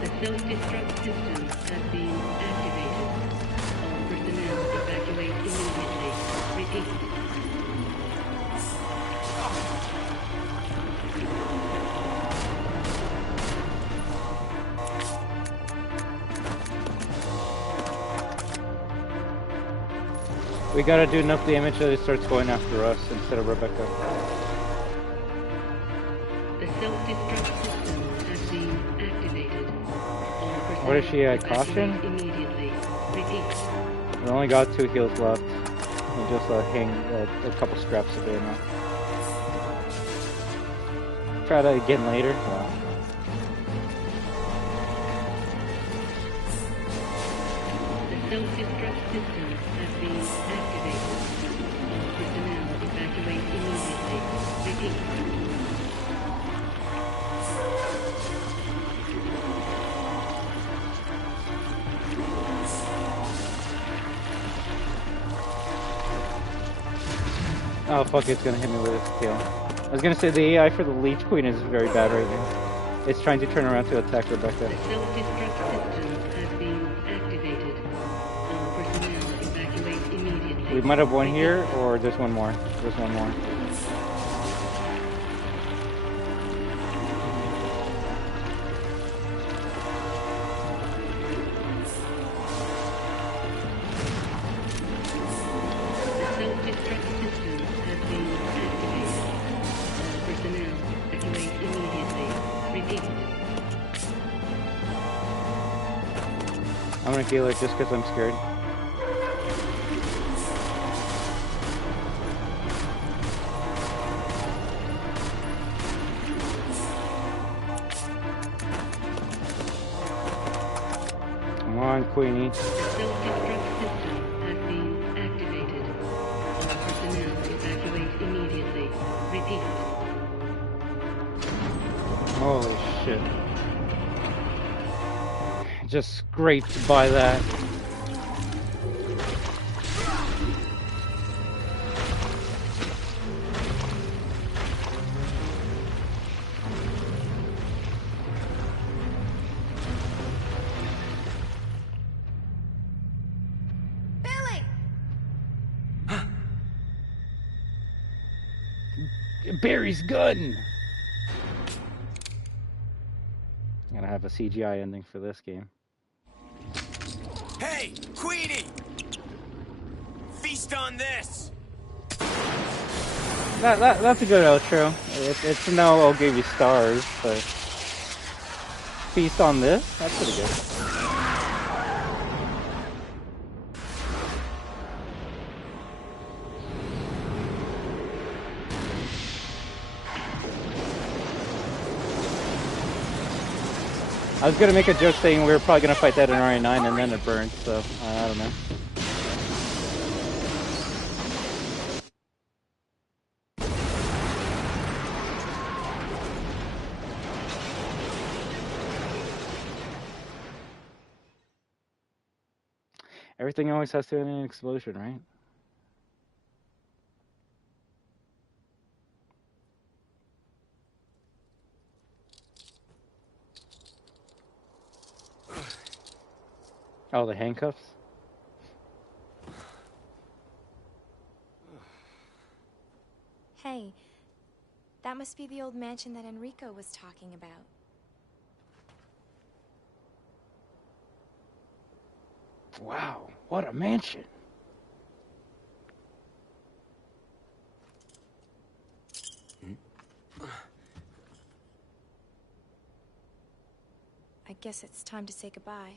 The self-destruct system has been activated. All personnel evacuate immediately. Repeat. We gotta do enough damage that it starts going after us instead of Rebecca. The self-destruct system has been activated. All What is she at? personnel Caution? evacuate immediately. Repeat. We only got 2 heals left. We just hang a couple scraps of ammo. Try that again later. Wow. The self-destruct system has been activated. All personnel evacuate immediately. Repeat. Oh fuck, it's gonna hit me with its tail. I was gonna say the AI for the Leech Queen is very bad right now. It's trying to turn around to attack Rebecca. The self-destruct system has been activated. All personnel evacuate immediately. We might have one here, or there's one more. There's one more. The self-destruct system has been activated. All personnel evacuate immediately. Repeat. I'm gonna heal her just because I'm scared. Come on, Queenie. The self-destruct system has been activated. All personnel evacuate immediately. Repeat. Holy shit. Just scraped by that. Billy! Barry's gun! I'm gonna have a CGI ending for this game. Hey, Queenie! Feast on this! That's a good outro. It's no I'll give you stars, but feast on this? That's pretty good. I was gonna make a joke saying we were probably gonna fight that in RA9 and then it burned, so I don't know. Everything always has to end in an explosion, right? Oh, the handcuffs? Hey, that must be the old mansion that Enrico was talking about. Wow, what a mansion. I guess it's time to say goodbye.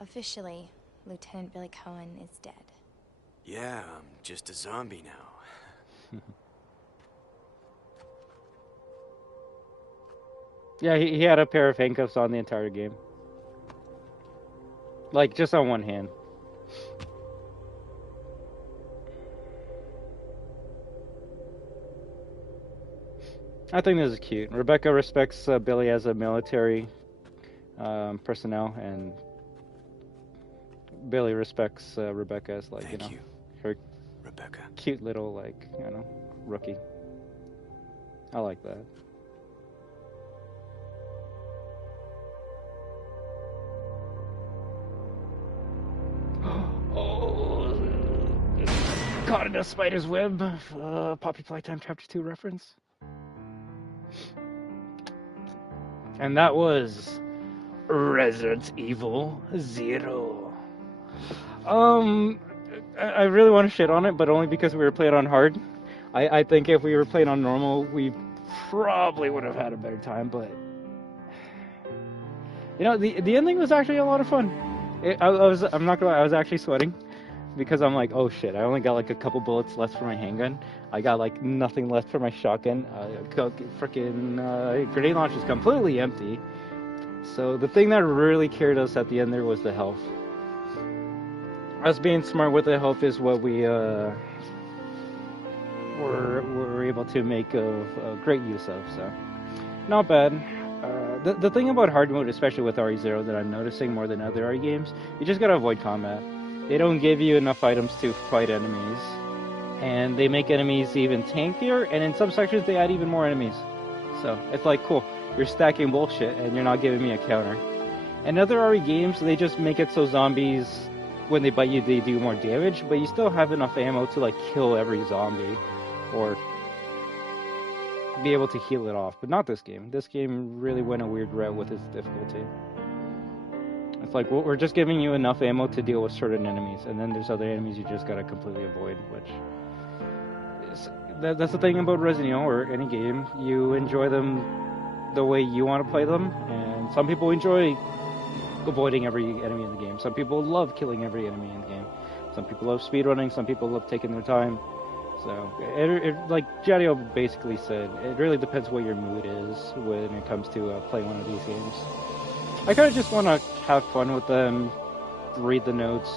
Officially, Lieutenant Billy Cohen is dead. Yeah, I'm just a zombie now. Yeah, he had a pair of handcuffs on the entire game. Like, just on one hand. I think this is cute. Rebecca respects Billy as a military personnel, and Billy respects Rebecca as, like, Thank you, her Rebecca. cute little, like, rookie. I like that. Oh, caught in a spider's web. Poppy Playtime Chapter 2 reference. And that was Resident Evil 0. I really want to shit on it, but only because we were playing on hard. I think if we were playing on normal, we probably would have had a better time, but you know, the ending was actually a lot of fun. I'm not gonna lie, I was actually sweating because I'm like, oh shit, I only got like a couple bullets left for my handgun. I got like nothing left for my shotgun. Freaking grenade launcher is completely empty. So the thing that really carried us at the end there was the health. Us being smart with the health is what we were able to make great use of. So not bad. The thing about hard mode, especially with RE0, that I'm noticing more than other RE games, you just gotta avoid combat. They don't give you enough items to fight enemies, and they make enemies even tankier, and in some sections they add even more enemies. So it's like, cool, you're stacking bullshit and you're not giving me a counter. In other RE games, they just make it so zombies, when they bite you, they do more damage, but you still have enough ammo to like kill every zombie, or be able to heal it off, but not this game. This game really went a weird route with its difficulty. It's like, well, we're just giving you enough ammo to deal with certain enemies, and then there's other enemies you just gotta completely avoid, which is, that's the thing about Resident Evil, or any game. You enjoy them the way you want to play them, and some people enjoy avoiding every enemy in the game. Some people love killing every enemy in the game. Some people love speedrunning, some people love taking their time. So, like Jadio basically said, it really depends what your mood is when it comes to playing one of these games. I kind of just want to have fun with them, read the notes,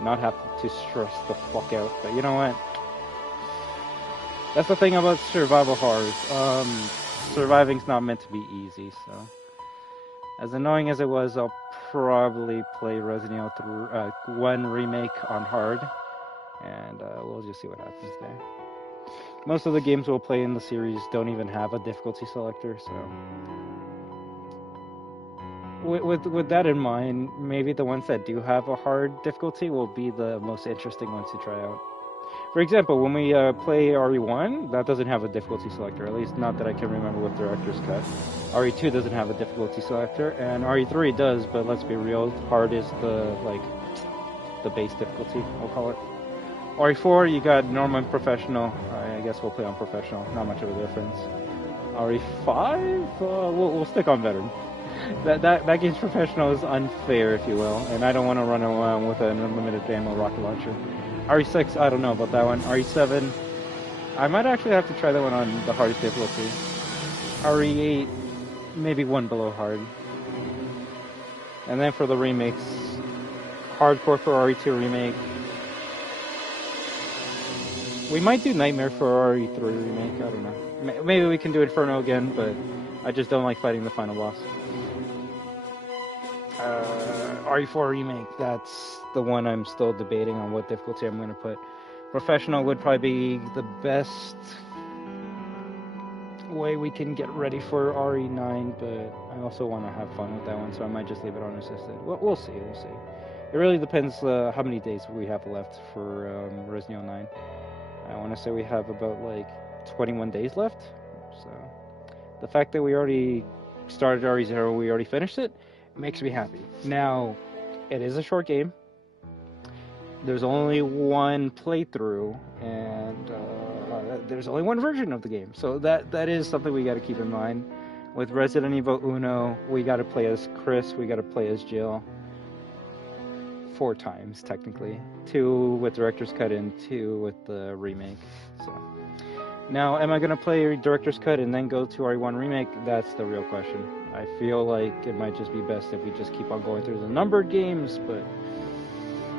not have to stress the fuck out. But you know what? That's the thing about survival horrors. Surviving's not meant to be easy, so... As annoying as it was, I'll probably play Resident Evil 1 Remake on hard. And we'll just see what happens there. Most of the games we'll play in the series don't even have a difficulty selector, so... With that in mind, maybe the ones that do have a hard difficulty will be the most interesting ones to try out. For example, when we play RE1, that doesn't have a difficulty selector, at least not that I can remember with Director's Cut. RE2 doesn't have a difficulty selector, and RE3 does, but let's be real, hard is the base difficulty, we'll call it. RE4, you got normal and professional. I guess we'll play on professional, not much of a difference. RE5, we'll stick on veteran. That game's professional is unfair, if you will, and I don't want to run around with an unlimited ammo rocket launcher. RE6, I don't know about that one. RE7, I might actually have to try that one on the hardest difficulty. RE8, maybe one below hard. And then for the remakes, hardcore for RE2 remake. We might do Nightmare for RE3 remake, I don't know. Maybe we can do Inferno again, but I just don't like fighting the final boss. RE4 remake, that's the one I'm still debating on what difficulty I'm going to put. Professional would probably be the best way we can get ready for RE9, but I also want to have fun with that one, so I might just leave it on assisted. We'll see. It really depends how many days we have left for Resident Evil 9. I want to say we have about like 21 days left, so the fact that we already started RE0, we already finished it, makes me happy. Now, it is a short game. There's only one playthrough, and there's only one version of the game. So that is something we got to keep in mind. With Resident Evil Uno, we got to play as Chris, we got to play as Jill. 4 times, technically. 2 with Director's Cut and 2 with the remake. So now, am I going to play Director's Cut and then go to RE1 Remake? That's the real question. I feel like it might just be best if we just keep on going through the numbered games, but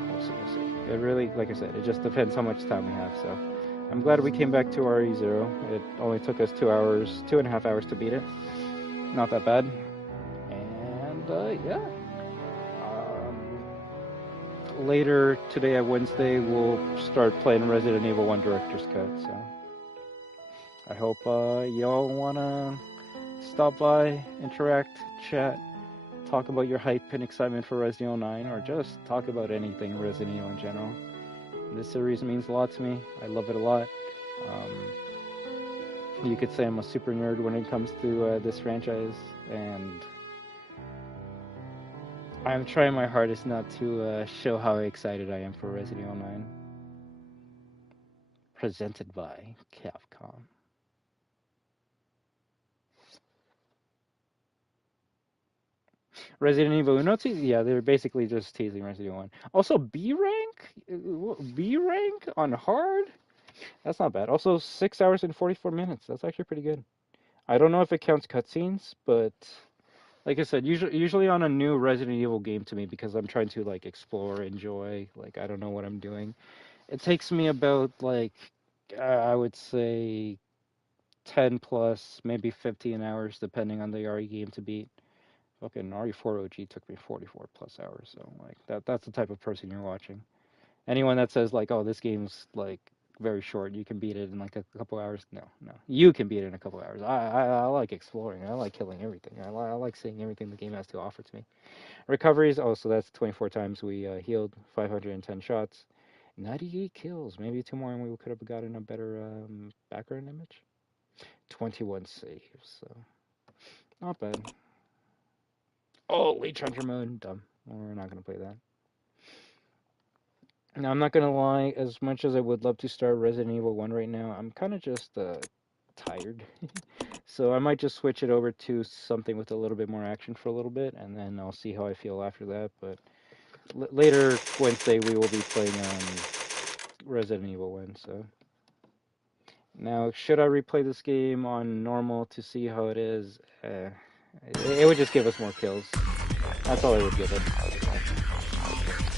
we'll see. It really, like I said, it just depends how much time we have, so. I'm glad we came back to RE0. It only took us 2.5 hours to beat it. Not that bad. And, yeah. Later today at Wednesday, we'll start playing Resident Evil 1 Director's Cut, so. I hope y'all wanna stop by, interact, chat, talk about your hype and excitement for Resident Evil 9, or just talk about anything Resident Evil in general. This series means a lot to me. I love it a lot. You could say I'm a super nerd when it comes to this franchise, and I'm trying my hardest not to show how excited I am for Resident Evil 9. Presented by Capcom. Resident Evil Uno, yeah, they're basically just teasing Resident Evil 1. Also, B rank? B rank on hard? That's not bad. Also, 6 hours and 44 minutes. That's actually pretty good. I don't know if it counts cutscenes, but like I said, usually on a new Resident Evil game to me, because I'm trying to like explore, enjoy, like I don't know what I'm doing. It takes me about like I would say 10 plus, maybe 15 hours, depending on the RE game to beat. Fucking RE4 OG took me 44 plus hours, so like that's the type of person you're watching. Anyone that says like, oh, this game's like very short, you can beat it in like a couple hours. No, no, you can beat it in a couple hours. I like exploring. I like killing everything. I like seeing everything the game has to offer to me. Recoveries, oh, so that's 24 times we healed, 510 shots, 98 kills. Maybe 2 more, and we could have gotten a better background image. 21 saves, so not bad. Oh, Leech Hunter mode, dumb. We're not gonna play that. Now, I'm not gonna lie, as much as I would love to start Resident Evil 1 right now, I'm kind of just tired. So I might just switch it over to something with a little bit more action for a little bit, and then I'll see how I feel after that. But later Wednesday, we will be playing Resident Evil 1, so... Now, should I replay this game on normal to see how it is? It would just give us more kills. That's all I would give it.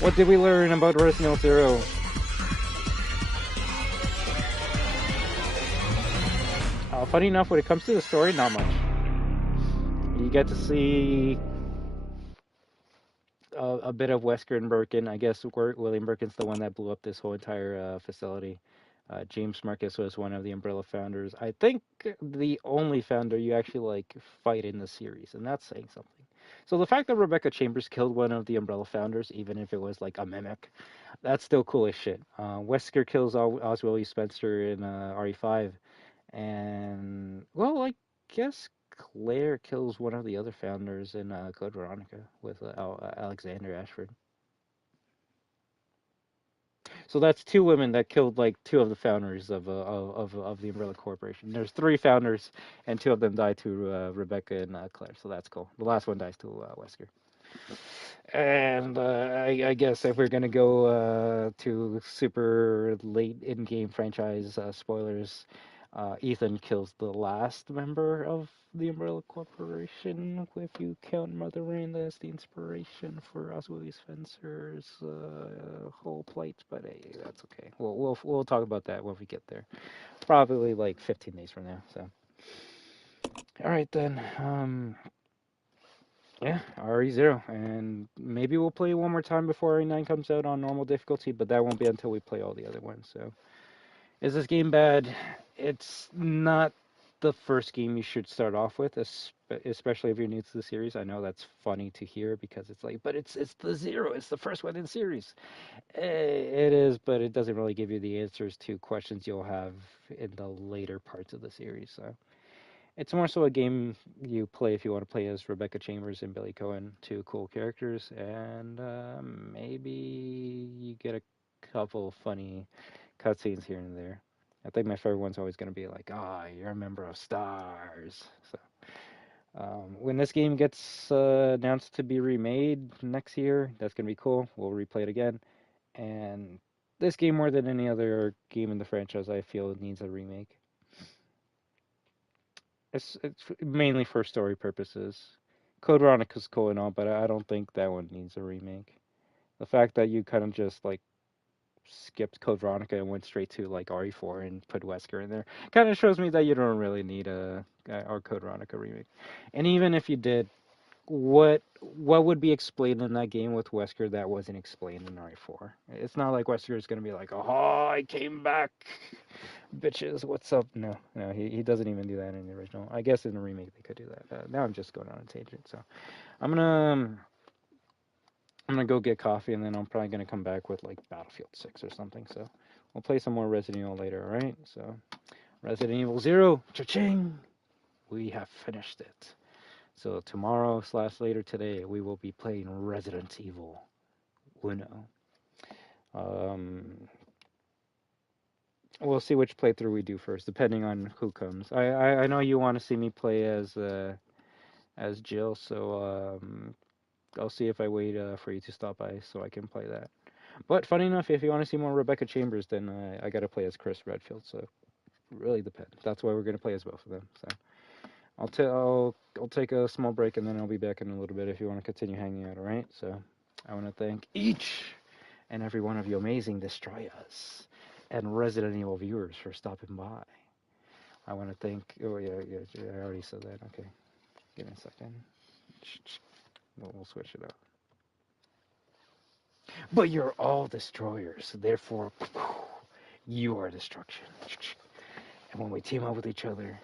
What did we learn about Resident Evil 0? Funny enough, when it comes to the story, not much. You get to see a bit of Wesker and Birkin. I guess William Birkin's the one that blew up this whole entire facility. James Marcus was one of the Umbrella founders. I think the only founder you actually like fight in the series, and that's saying something. So the fact that Rebecca Chambers killed one of the Umbrella founders, even if it was like a mimic, that's still cool as shit. Wesker kills Oswald E. Spencer in RE5, and well, I guess Claire kills one of the other founders in Code Veronica with Alexander Ashford. So that's 2 women that killed like 2 of the founders of the Umbrella Corporation. There's 3 founders, and 2 of them died to Rebecca and Claire. So that's cool. The last one dies to Wesker. And I guess if we're gonna go to super late in-game franchise spoilers, Ethan kills the last member of the Umbrella Corporation, if you count Mother Miranda as the inspiration for Oswald Spencer's whole plight. But hey, that's okay. We'll talk about that when we get there. Probably like 15 days from now. So, all right then. Yeah, RE0, and maybe we'll play one more time before RE9 comes out on normal difficulty, but that won't be until we play all the other ones. So, is this game bad? It's not the first game you should start off with, especially if you're new to the series. I know that's funny to hear because it's like, but it's the 0, it's the first one in the series. It is, but it doesn't really give you the answers to questions you'll have in the later parts of the series. So. It's more so a game you play if you want to play as Rebecca Chambers and Billy Cohen, 2 cool characters, and maybe you get a couple funny cutscenes here and there. I think my favorite one's always going to be like, you're a member of STARS. So, when this game gets announced to be remade next year, that's going to be cool. We'll replay it again. And this game, more than any other game in the franchise, I feel it needs a remake. It's mainly for story purposes. Code Veronica's cool and all, but I don't think that one needs a remake. The fact that you kind of just like skipped Code Veronica and went straight to like RE4 and put Wesker in there kind of shows me that you don't really need a Code Veronica remake. And even if you did, what would be explained in that game with Wesker that wasn't explained in RE4? It's not like Wesker is going to be like, oh, I came back. Bitches, what's up? No, he doesn't even do that in the original. I guess in the remake they could do that. Now I'm just going on a tangent, so I'm gonna go get coffee, and then I'm probably gonna come back with like Battlefield 6 or something. So we'll play some more Resident Evil later, all right? So Resident Evil 0, cha-ching! We have finished it. So tomorrow / later today, we will be playing Resident Evil Uno. We'll see which playthrough we do first, depending on who comes. I know you want to see me play as Jill, so I'll see if I wait for you to stop by so I can play that. But funny enough, if you want to see more Rebecca Chambers, then I got to play as Chris Redfield. So it really depends. That's why we're gonna play as both of them. So I'll take a small break and then I'll be back in a little bit if you want to continue hanging out. All right. So I want to thank each and every one of you amazing Destroyers and Resident Evil viewers for stopping by. I want to thank. Oh yeah, I already said that. Okay, give me a second. We'll switch it up. But you're all destroyers, therefore you are destruction. And when we team up with each other,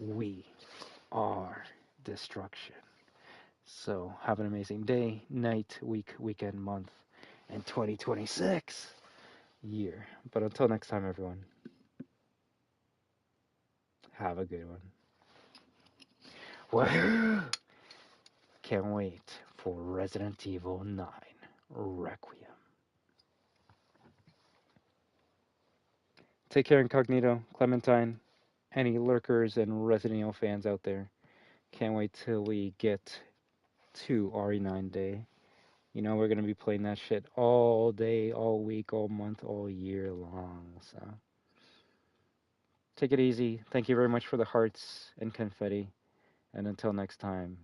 we are destruction. So have an amazing day, night, week, weekend, month, and 2026 year. But until next time, everyone, have a good one. Well, can't wait for Resident Evil 9 Requiem. Take care, Incognito, Clementine, any lurkers and Resident Evil fans out there. Can't wait till we get to RE9 Day. You know, we're going to be playing that shit all day, all week, all month, all year long. So, take it easy. Thank you very much for the hearts and confetti. And until next time,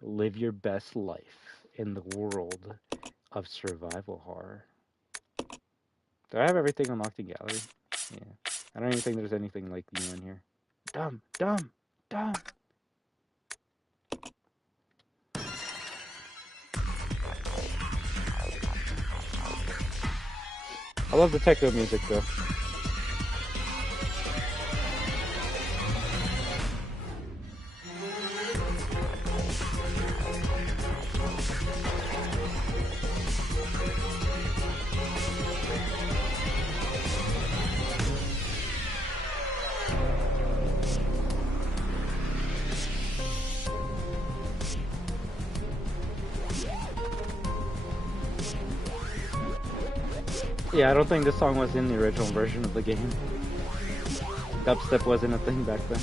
live your best life in the world of survival horror. Do I have everything unlocked in gallery? Yeah. I don't even think there's anything like new in here. Dumb. I love the techno music though. Yeah, I don't think this song was in the original version of the game. Dubstep wasn't a thing back then.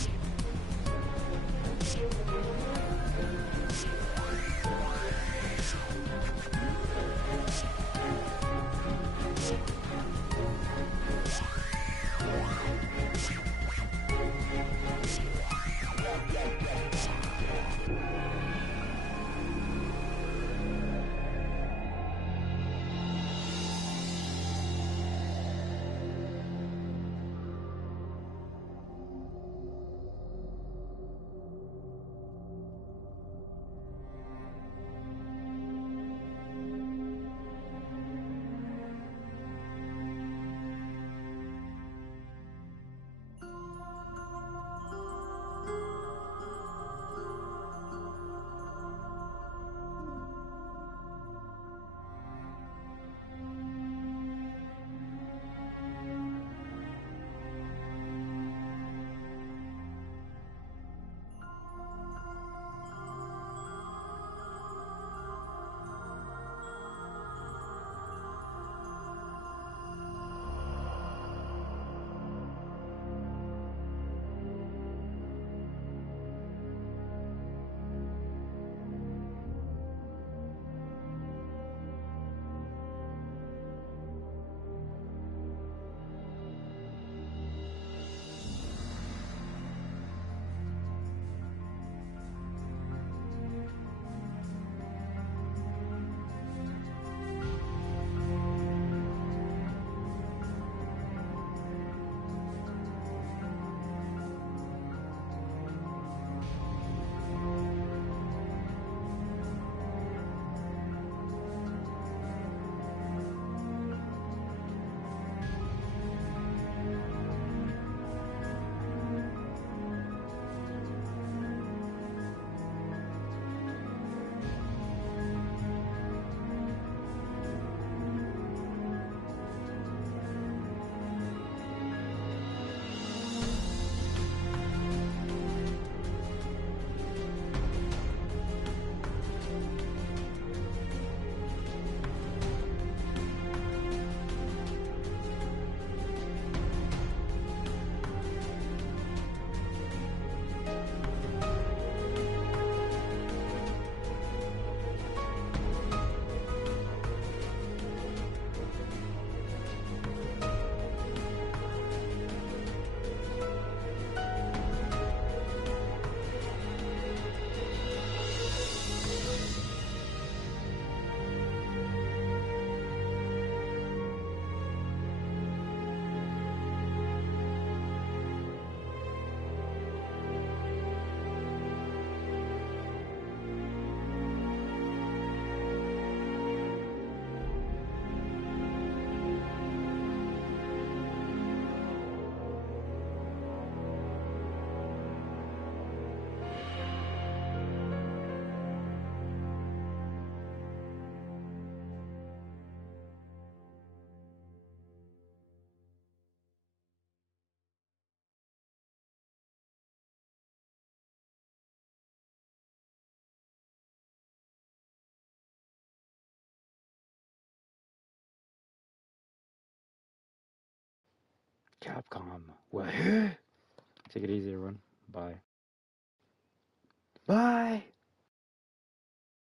Capcom. WAHOO! Take it easy, everyone. Bye. Bye!